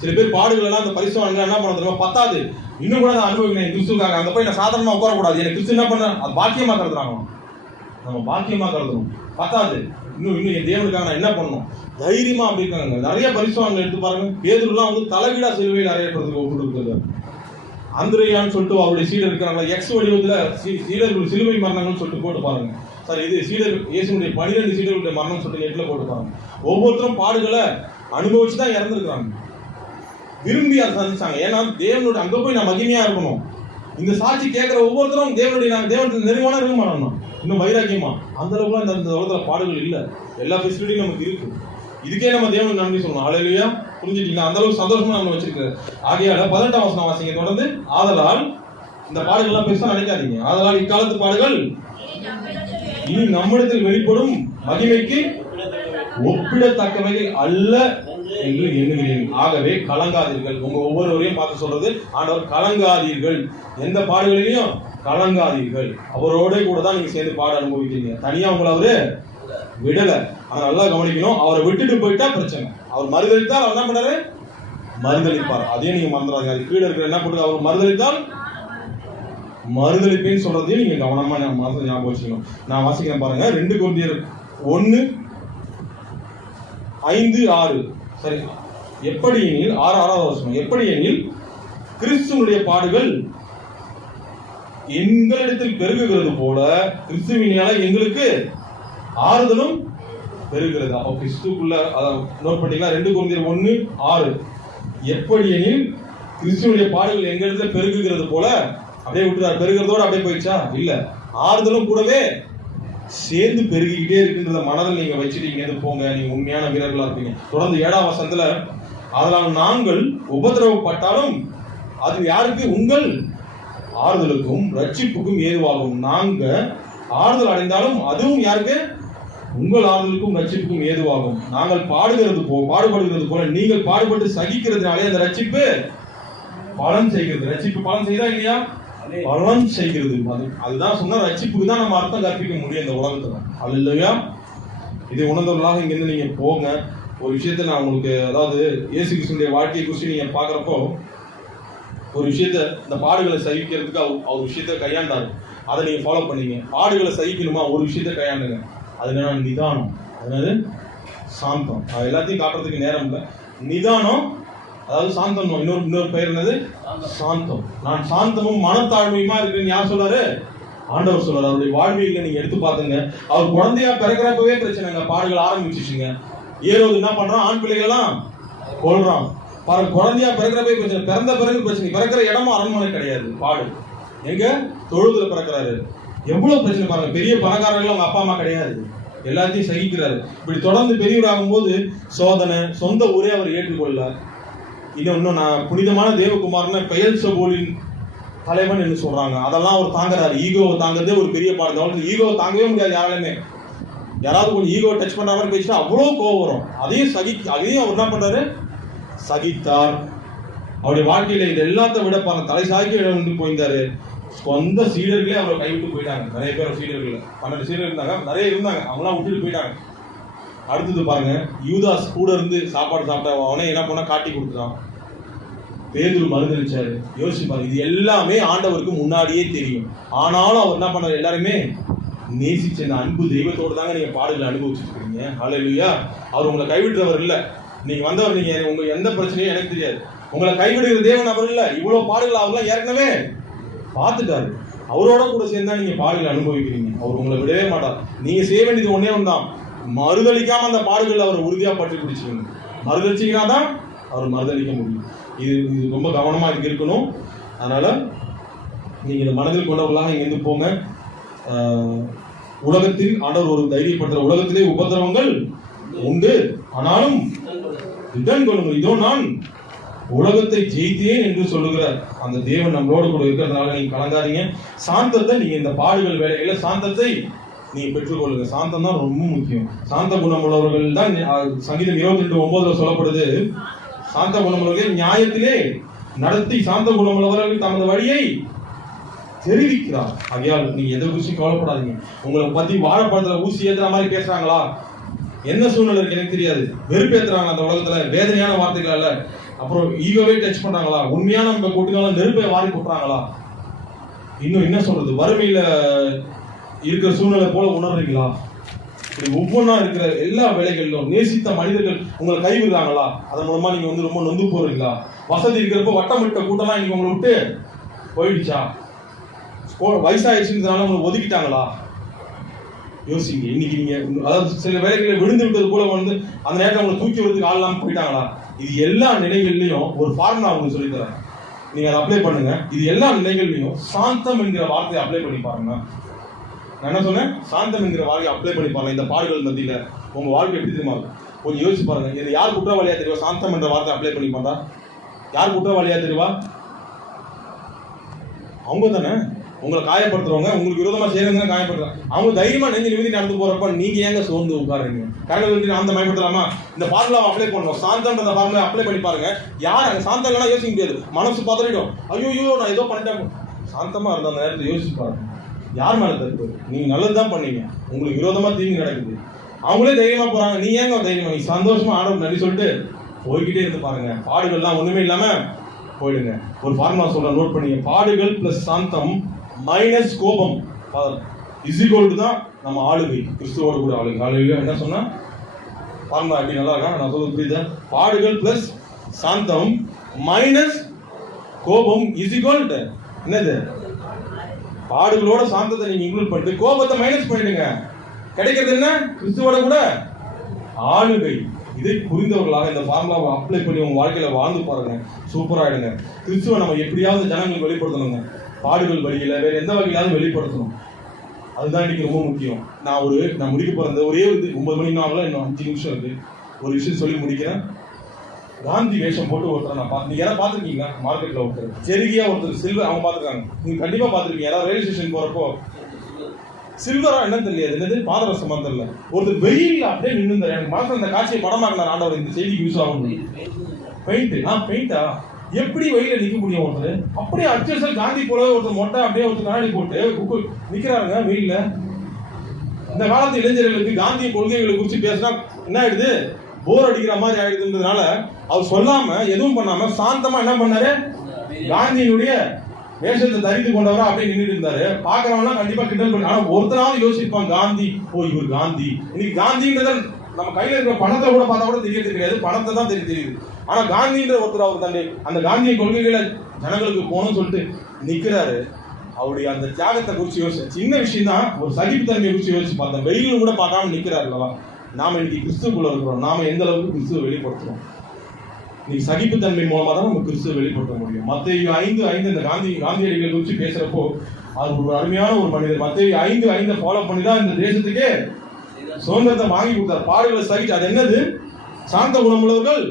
சில பேர் பாடுகள் எல்லாம் அந்த பரிசுவாங்க என்ன பண்ண பத்தாது, இன்னும் கூட நான் அனுபவிக்கிறேன் கிறிஸ்துக்காக. அங்க போய் நான் சாதாரணமா உட்காரக்கூடாது. எனக்கு கிறிஸ்து என்ன பண்ண அது பாக்கியமா கருதுறாங்க. நம்ம பாக்கியமா கருதுறோம். பத்தாது, இன்னும் என் தேவனுக்காக நான் என்ன பண்ணணும்? தைரியமா அப்படி இருக்காங்க. நிறைய பரிசுவாங்க எடுத்து பாருங்க. பேதுருலாம் தலைகீழா சிலுவையில் அறையப்படுறதுக்கு ஒப்புடுக்கிறது. அந்திரேயான்னு சொல்லிட்டு அவருடைய சீடர் இருக்கிறாங்க. எக்ஸ் வடிவத்துல சீடர்கள் சிலுவை மரணங்கள் சொல்லிட்டு போட்டு பாருங்க. சார் இது சீடர் இயேசுடைய 12 சீடர்களுடைய மரணம் சொல்லிட்டு நெட்ல போட்டு பாருங்க. ஒவ்வொருத்தரும் பாடுகளை அனுபவிச்சுதான் இறந்துருக்காங்க. விரும்பி அதை சந்திச்சாங்க. ஏன்னா தேவனுடைய அங்க போய் நான் மகிமையா இருக்கணும். இந்த சாட்சி கேட்கிற ஒவ்வொருத்தரும் தேவனுடைய நெருங்கமான இருக்க மாட்டோம். இன்னும் வைராக்கியமா அந்த அளவுக்கு இந்த உலகத்துல பாடுகள் இல்லை. எல்லா ஃபெசிலிட்டியும் நமக்கு இருக்கு. இதுக்கே நம்ம தேவனுக்கு நன்றி சொல்லணும். ஹல்லேலூயா. புரிஞ்சுட்டீங்களா? அந்த அளவுக்கு சந்தோஷமா நம்ம வச்சிருக்காரு. ஆகையால 18ஆம் வசனம் வாசிங்க தொடர்ந்து. ஆதலால் இந்த பாடுகள் எல்லாம் பெருசா நினைக்காதீங்க. ஆதலால் இக்காலத்து பாடுகள் இனி நம்மிடத்தில் வெளிப்படும் மகிமைக்கு ஒப்பிடத்தக்கவைகள் அல்ல என்று எண்ணுகிறேன். ஆகவே கலங்காதீர்கள். உங்க ஒவ்வொருவரையும் பார்த்து சொல்றது ஆண்டவர், கலங்காதீர்கள். எந்த பாடுகளிலையும் கலங்காதீர்கள். அவரோட கூட தான் நீங்க சேர்ந்து பாட அனுபவிக்கிறீங்க. தனியா உங்களை அவரு விடல. ஆனா நல்லா கவனிக்கணும். அவரை விட்டுட்டு போயிட்டா பிரச்சனை. அவர் மறுதளித்தால் அவர் என்ன பண்றாரு? மறுதளிப்பார். அதையும் நீங்க மறந்துடாதீங்க. அது கீழே இருக்கிற என்ன பண்ணுறது? அவர் மறுதளித்தால் மறுதளிப்பேன்னு சொல்றதையும் நீங்க கவனமா மனசுல ஞாபகம் வச்சுக்கணும். நான் வாசிக்கிறேன் பாருங்க. 2 கொரிந்தியர் 1:5-6. சரி. எப்படி எனில் 6வது வசனம். எப்படி எனில் கிறிஸ்துவனுடைய பாடுகள் எங்களிடத்தில் பெருகுகிறது போல கிறிஸ்துவினால எங்களுக்கு ஆறுதலும் பெருகிறது. அப்போ கிறிஸ்துக்குள்ள நோட் பண்ணீங்களா? 2 கொரிந்தியர் 1:6. எப்படி எனில் கிறிஸ்துவனுடைய பாடுகள் எங்களிடத்தில் பெருகுகிறது போல. அப்படியே விட்டுறாரு. பெருகிறதோட அப்படியே போயிடுச்சா? இல்ல, ஆறுதலும் கூடவே சேர்ந்து பெருகிக்கிட்டே இருக்குன்றத மனதில் நீங்க வச்சுட்டீங்க. போங்க, நீங்க உண்மையான வீரர்களா இருப்பீங்க. தொடர்ந்து 7ஆம் வசனத்துல, அதனால் நாங்கள் உபத்திரவப்பட்டாலும் அது யாருக்கு? உங்கள் ஆறுதலுக்கும் ரட்சிப்புக்கும் ஏதுவாகும். நாங்க ஆறுதல் அடைந்தாலும் அதுவும் யாருக்கு? உங்கள் ஆறுதலுக்கும் ரட்சிப்புக்கும் ஏதுவாகும். நாங்கள் பாடுபடுகிறது போல நீங்கள் பாடுபட்டு சகிக்கிறதுனாலே அந்த ரட்சிப்பு பலன் செய்கிறது. ரட்சிப்பு பலன் செய்தா இல்லையா? பலன் செய்கிறது. அதுதான் சொன்னா ரட்சிப்புக்கு தான் நம்ம அர்த்தம் கற்பிக்க முடியும் இந்த உலகத்துல. அல்லேலூயா. இதை உணர்ந்தவர்களாக இங்கிருந்து நீங்க போங்க. ஒரு விஷயத்த நான் உங்களுக்கு, அதாவது இயேசு கிறிஸ்துவினுடைய வாழ்க்கையை குறித்து நீங்க பாக்குறப்போ ஒரு விஷயத்த, இந்த பாடுகளை சகிக்கிறதுக்கு அவர் விஷயத்த கையாண்டாரு. அதை நீங்க ஃபாலோ பண்ணீங்க. பாடுகளை சகிக்கணுமா? ஒரு விஷயத்த கையாண்டுங்க. அது என்ன? நிதானம். அதாவது சாந்தம். எல்லாத்தையும் காட்டுறதுக்கு நேரம் இல்லை. நிதானம், அதாவது சாந்தம். இன்னொரு பெயர் என்னது? சாந்தம். நான் சாந்தமும் மனத்தாழ்மையுமா இருக்குன்னு யார் சொல்றாரு? ஆண்டவர் சொல்றாரு. அவருடைய வாழ்வியல நீங்க எடுத்து பாத்துங்க. அவர் குழந்தையா பிறக்கிறப்பவே பிரச்சனைங்க. பாடுகள் ஆரம்பிச்சிச்சுங்க. ஏரோது என்ன பண்றான்? ஆண் பிள்ளைகளெல்லாம் கொல்றான். குழந்தையா பிறக்கிறப்பவே பிரச்சனை. பிறந்த பிறகு பிரச்சனை. பிறக்கிற இடமும் அரண்மனை கிடையாது. பாடு எங்க? தொழுதுல பிறக்கிறாரு. எவ்வளவு பிரச்சனை பாருங்க. பெரிய பணக்காரர்கள் அவங்க அப்பா அம்மா கிடையாது. எல்லாத்தையும் சகிக்கிறாரு. இப்படி தொடர்ந்து பெரியவராகும் போது சோதனை, சொந்த ஊரே அவர் ஏற்றுக்கொள்ள. இன்னும் நான் புனிதமான தேவகுமாரன பெயல் சபோலின் தலைவன் என்று சொல்றாங்க. அதெல்லாம் அவர் தாங்குறாரு. ஈகோவை தாங்குறதே ஒரு பெரிய பாடம். ஈகோவை தாங்கவே முடியாது யாராலுமே. யாராவது கொஞ்சம் ஈகோ டச் பண்ற மாதிரி பேசினா அவ்வளோ கோவம் வரும். அதையும் அவர் என்ன பண்றாரு? சகித்தார். அவருடைய வாழ்க்கையில இது எல்லாத்த விட பாருங்க, தலை சாய்க்க வந்து போயிருந்தாரு. சொந்த சீடர்களே அவரை கைவிட்டு போயிட்டாங்க. நிறைய பேர் சீடர்கள் 12 சீடர்கள் இருந்தாங்க, நிறைய இருந்தாங்க, அவங்களாம் விட்டுட்டு போயிட்டாங்க. அடுத்தது பாருங்க, யூதாஸ் கூட இருந்து சாப்பாடு சாப்பிட்ட அவனே என்ன பண்ணா காட்டி கொடுத்துட்டான். பேதுரு மறுதளிச்சாரு. யோசிப்பாரு, இது எல்லாமே ஆண்டவருக்கு முன்னாடியே தெரியும். ஆனாலும் அவர் என்ன பண்ணாரு? எல்லாருமே நேசிச்ச அந்த அன்பு தெய்வத்தோடு தாங்க நீங்க பாடுகளை அனுபவிச்சுட்டு இருக்கீங்க. ஹல்லேலூயா. அவர் உங்களை கைவிடுறவர் இல்ல. நீங்க வந்தவர், நீங்க உங்க எந்த பிரச்சனையும் எனக்கு தெரியாது. உங்களை கைவிடுகிற தேவன் அவர் இல்ல. இவ்வளவு பாடுகள் அவர்லாம் ஏற்கனவே பார்த்துட்டாரு. அவரோட கூட சேர்ந்தா நீங்க பாடுகளை அனுபவிக்கிறீங்க. அவர் உங்களை விடவே மாட்டார். நீங்க செய்ய வேண்டியது ஒன்னே ஒன்றுதான், மறுதளிக்காம அந்த பாடுகள் அவர் உறுதியா பற்றி பிடிச்சிக்கணும். மறுதளிச்சீங்கன்னா தான் அவர் மறுதளிக்க முடியும். இது ரொம்ப கவனமா இதுக்கு இருக்கணும். அதனால நீங்க இந்த மனதில் கொண்டவர்களாக இங்கிருந்து போங்க. உலகத்தில் ஆண்டவர் ஒரு தைரியப்படுத்துற, உலகத்திலே உபத்திரவங்கள் உண்டு, ஆனாலும் ரிட்டர்ன் கொள்ளுங்கள், இதோ நான் உலகத்தை ஜெயித்தேன் என்று சொல்லுகிறார் அந்த தேவன் நம்மளோட கூட இருக்கிறதுனால நீங்க கலங்காதீங்க. சாந்தத்தை நீங்க இந்த பாடுகள் வேலையில சாந்தத்தை நீங்க பெற்றுக்கொள்ளுங்க. சாந்தம் தான் ரொம்ப முக்கியம். சாந்த குணமுள்ளவர்கள் தான் சங்கீதம் 22:9 சொல்லப்படுது. சாந்த குணமுள்ளவர்கள் நியாயத்திலே நடத்தி சாந்த குணமுள்ளவர்கள் தமது வழியை தெரிவிக்கிறார். ஆகையால் நீங்க எதை குறிச்சு கவலைப்படாதீங்க. உங்களை பத்தி வாழைப்பழத்துல ஊசி ஏத்துற மாதிரி பேசுறாங்களா, என்ன சூழ்நிலை இருக்கு எனக்கு தெரியாது, வெறுப்பேத்துறாங்க அந்த உலகத்துல, வேதனையான வார்த்தைகள் அல்ல, அப்புறம் ஈகோவே டச் பண்றாங்களா, உண்மையான நம்ம கூட்டுக்கால நெருப்பை வாரி போட்டுறாங்களா, இன்னும் என்ன சொல்றது, வறுமையில இருக்கிற சூழ்நிலை போல உணர்றீங்களா, இப்படி ஒவ்வொன்றா இருக்கிற எல்லா வேலைகளிலும் நேசித்த மனிதர்கள் உங்களை கைவிடுறாங்களா, அதன் மூலமா நீங்க வந்து ரொம்ப நொந்து போறீங்களா, வசதி இருக்கிறப்ப வட்டமிட்ட கூட்டம்லாம் இன்னைக்கு உங்களை விட்டு போயிடுச்சா, வயசாயிடுச்சுன்றதுனால உங்களை ஒதுக்கிட்டாங்களா, யோசிங்க. இன்னைக்கு நீங்க அதாவது சில வேலைகளை விழுந்து விட்டது போல வந்து அந்த நேரத்தில் உங்களை தூக்கி விடுறதுக்கு ஆள் இல்லாம போயிட்டாங்களா, இது எல்லா நிலைகள்லையும் ஒரு ஃபார்முலா உங்களுக்கு சொல்லி தரேன், நீங்க அதை அப்ளை பண்ணுங்க. இது எல்லா நிலைகள்லையும் சாந்தம் என்கிற வார்த்தையை அப்ளை பண்ணி பாருங்க. நான் என்ன சொன்னேன், சாந்தம் என்கிற வார்த்தையை அப்ளை பண்ணி பாருங்க. இந்த பாடுகள் மத்தியில உங்க வாழ்க்கை எப்படி தெரியுமா இருக்கும், கொஞ்சம் யோசிச்சு பாருங்க. இது யார் குற்றவாளியா தெரியுவா? சாந்தம் என்ற வார்த்தை அப்ளை பண்ணி பாருங்க. யார் குற்றவாளியா தெரியுவா? அவங்க தானே. உங்களை காயப்படுத்துறவங்க, உங்களுக்கு விரோதமா செய்யறவங்க காயப்படுறாங்க. அவங்க தைரியமா நெஞ்சு நிமிதி நடந்து போறப்ப நீங்க ஏங்க சோர்ந்து உட்காருங்க? கடவுள் அந்த பயன்படுத்தலாமா? இந்த ஃபார்முலா அப்ளை பண்ணணும். சாந்தம்ன்ற ஃபார்முலா அப்ளை பண்ணி பாருங்க. யார் அங்க சாந்தம் இல்லைன்னா யோசிக்க முடியாது. மனசு பதறிடும், ஐயோ நான் ஏதோ பண்ணிட்டேன். சாந்தமா இருந்த அந்த நேரத்தில் யோசிச்சு பாருங்க, யார் மேல தப்பு? நீங்க நல்லதுதான் பண்ணீங்க, உங்களுக்கு விரோதமா தீங்கு நடக்குது, அவங்களே தைரியமா போறாங்க, நீ ஏங்க தைரியமா? நீ சந்தோஷமா ஆடணும் நன்றி சொல்லிட்டு போய்கிட்டே இருந்து பாருங்க. பாடுகள்லாம் ஒண்ணுமே இல்லாம போயிடுங்க. ஒரு ஃபார்முலா சொல்ற, நோட் பண்ணீங்க. பாடுகள் பிளஸ் சாந்தம் மைனஸ் கோபம் இசிகோல்டு தான் நம்ம ஆளுகை, கிறிஸ்துவோட கூட ஆளுகை. ஆளுகை என்ன சொன்னா ஃபார்முலா எப்படி நல்லா இருக்கா? நான் சொல்றது புரியுதா? பாடுகள் பிளஸ் சாந்தம் மைனஸ் கோபம் இசிகோல்டு என்னது? பாடுகளோட சாந்தத்தை நீங்க இன்க்ளூட் பண்ணிட்டு கோபத்தை மைனஸ் பண்ணிடுங்க. கிடைக்கிறது என்ன? கிறிஸ்துவோட கூட ஆளுகை. இதை புரிந்தவர்களாக இந்த ஃபார்முலாவை அப்ளை பண்ணி உங்க வாழ்க்கையில வாழ்ந்து பாருங்க, சூப்பராயிடுங்க. கிறிஸ்துவை நம்ம எப்படியாவது ஜனங்களுக்கு வெளிப்படுத்தணுங்க. பாடுகள் வழியில வேற எந்த வகையிலாவது வெளிப்படுத்தணும். அதுதான் இன்னைக்கு ரொம்ப முக்கியம். நான் முடிக்க போறது ஒரே ஒரு 9 மணி ஆகல, இன்னும் 5 நிமிஷம் இருக்கு. ஒரு விஷயம் சொல்லி முடிக்கிறேன். காந்தி வேஷம் போட்டு ஒருத்தர் நான் பார்த்து, நீங்க யாராவது பார்த்துருக்கீங்களா? மார்க்கெட்ல ஒருத்தர் செருகியா ஒருத்தர் சில்வர், அவங்க பார்த்துருக்காங்க, நீங்க கண்டிப்பா பார்த்துருக்கீங்க. யாராவது ரயில்வே ஸ்டேஷன் போறப்போ சில்வரா என்ன தெரியாது, என்னது பாதரசமா தெரியல, ஒருத்தர் வெயில்ல அப்படியே நின்று எனக்கு மாத்திரம் இந்த காட்சியை படமாக்கினார் ஆண்டவர், இந்த செய்திக்கு யூஸ் ஆகும். பெயிண்டா எப்படி வெயில நிக்க முடியும்? ஒருத்தர் அப்படியே அச்சல் காந்தி போலவே ஒருத்தர் மொட்டை அப்படியே ஒருத்தர் கண்ணாடி போட்டு நிக்கிறாருங்க வெயில்ல. இந்த காலத்து இளைஞர்களுக்கு காந்திய கொள்கைகளை குறித்து பேசினா என்ன ஆயிடுது, போர் அடிக்கிற மாதிரி ஆயிடுதுன்றதுனால அவர் சொல்லாம எதுவும் பண்ணாம சாந்தமா என்ன பண்ணாரு, காந்தியினுடைய வேஷத்தை தரித்து கொண்டவரா அப்படியே நின்றுட்டு இருந்தாரு. பாக்குறவங்க கண்டிப்பா கிண்டல் பண்ணி, ஆனா ஒருத்தராவது யோசிப்பான், காந்தி, ஓ இவர் காந்தி. இன்னைக்கு காந்தின்றத நம்ம கையில இருக்கிற பணத்தை கூட பார்த்தா கூட தெரியறது கிடையாது, பணத்தை தான் தெரியுது. ஆனா காந்தின்ற ஒருத்தர் அவர் தன்னை அந்த காந்திய கொள்கைகளை ஜனங்களுக்கு போகணும்னு சொல்லிட்டு நிக்கிறாரு. அவருடைய அந்த தியாகத்தை குறித்து யோசிச்சு, சின்ன விஷயம் தான், ஒரு சகிப்புத்தன்மையை குறித்து யோசிச்சு பார்த்தேன். வெயிலும் கூட பார்க்காம நிக்கிறாரு அல்லவா? நாம இன்னைக்கு கிறிஸ்துக்குள்ள இருக்கிறோம், நாம எந்த அளவுக்கு கிறிஸ்துவை வெளிப்படுத்துறோம்? நீ சகிப்புத்தன்மை மூலமா தான் நம்ம கிறிஸ்துவை வெளிப்படுத்த முடியும். மத்தேயு 5:5 இந்த காந்தியடிகளை குறித்து பேசுறப்போ அது ஒரு அருமையான ஒரு மனிதர். மத்தேயு 5:5 ஃபாலோ பண்ணி தான் இந்த தேசத்துக்கே சுதந்திரத்தை வாங்கி கொடுத்தார். பாடுகளை சகிச்சு, அது என்னது? சாந்த குணமுள்ளவர்கள்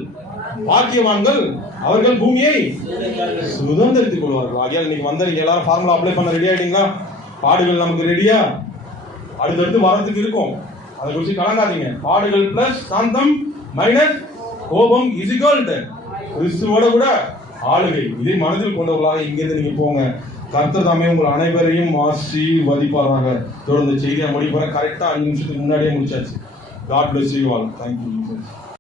பாக்கியவான்கள், அவர்கள் பூமியை சுதந்திரத்துக் கொள்வார்கள். ஆகையால் இன்னைக்கு வந்த நீங்க எல்லாரும் ஃபார்முலா அப்ளை பண்ண ரெடி ஆயிட்டீங்களா? பாடுகள் நமக்கு ரெடியா? அடுத்தடுத்து வரத்துக்கு இருக்கும், அதை குறித்து கலங்காதீங்க. பாடுகள் பிளஸ் சாந்தம் மைனஸ் கோபம் இஸ் ஈக்குவல் டு கிறிஸ்துவோட கூட ஆளுகை. இதை மனதில் கொண்டவர்களாக இங்கிருந்து நீங்க போங்க. கர்த்தர் தாமே உங்கள் அனைவரையும் ஆசீர்வதிப்பாராக. தொடர்ந்து செய்தியை முடிப்பேன். கரெக்டா 5 நிமிஷத்துக்கு முன்னாடியே முடிச்சாச்சு. God bless you all. Thank you.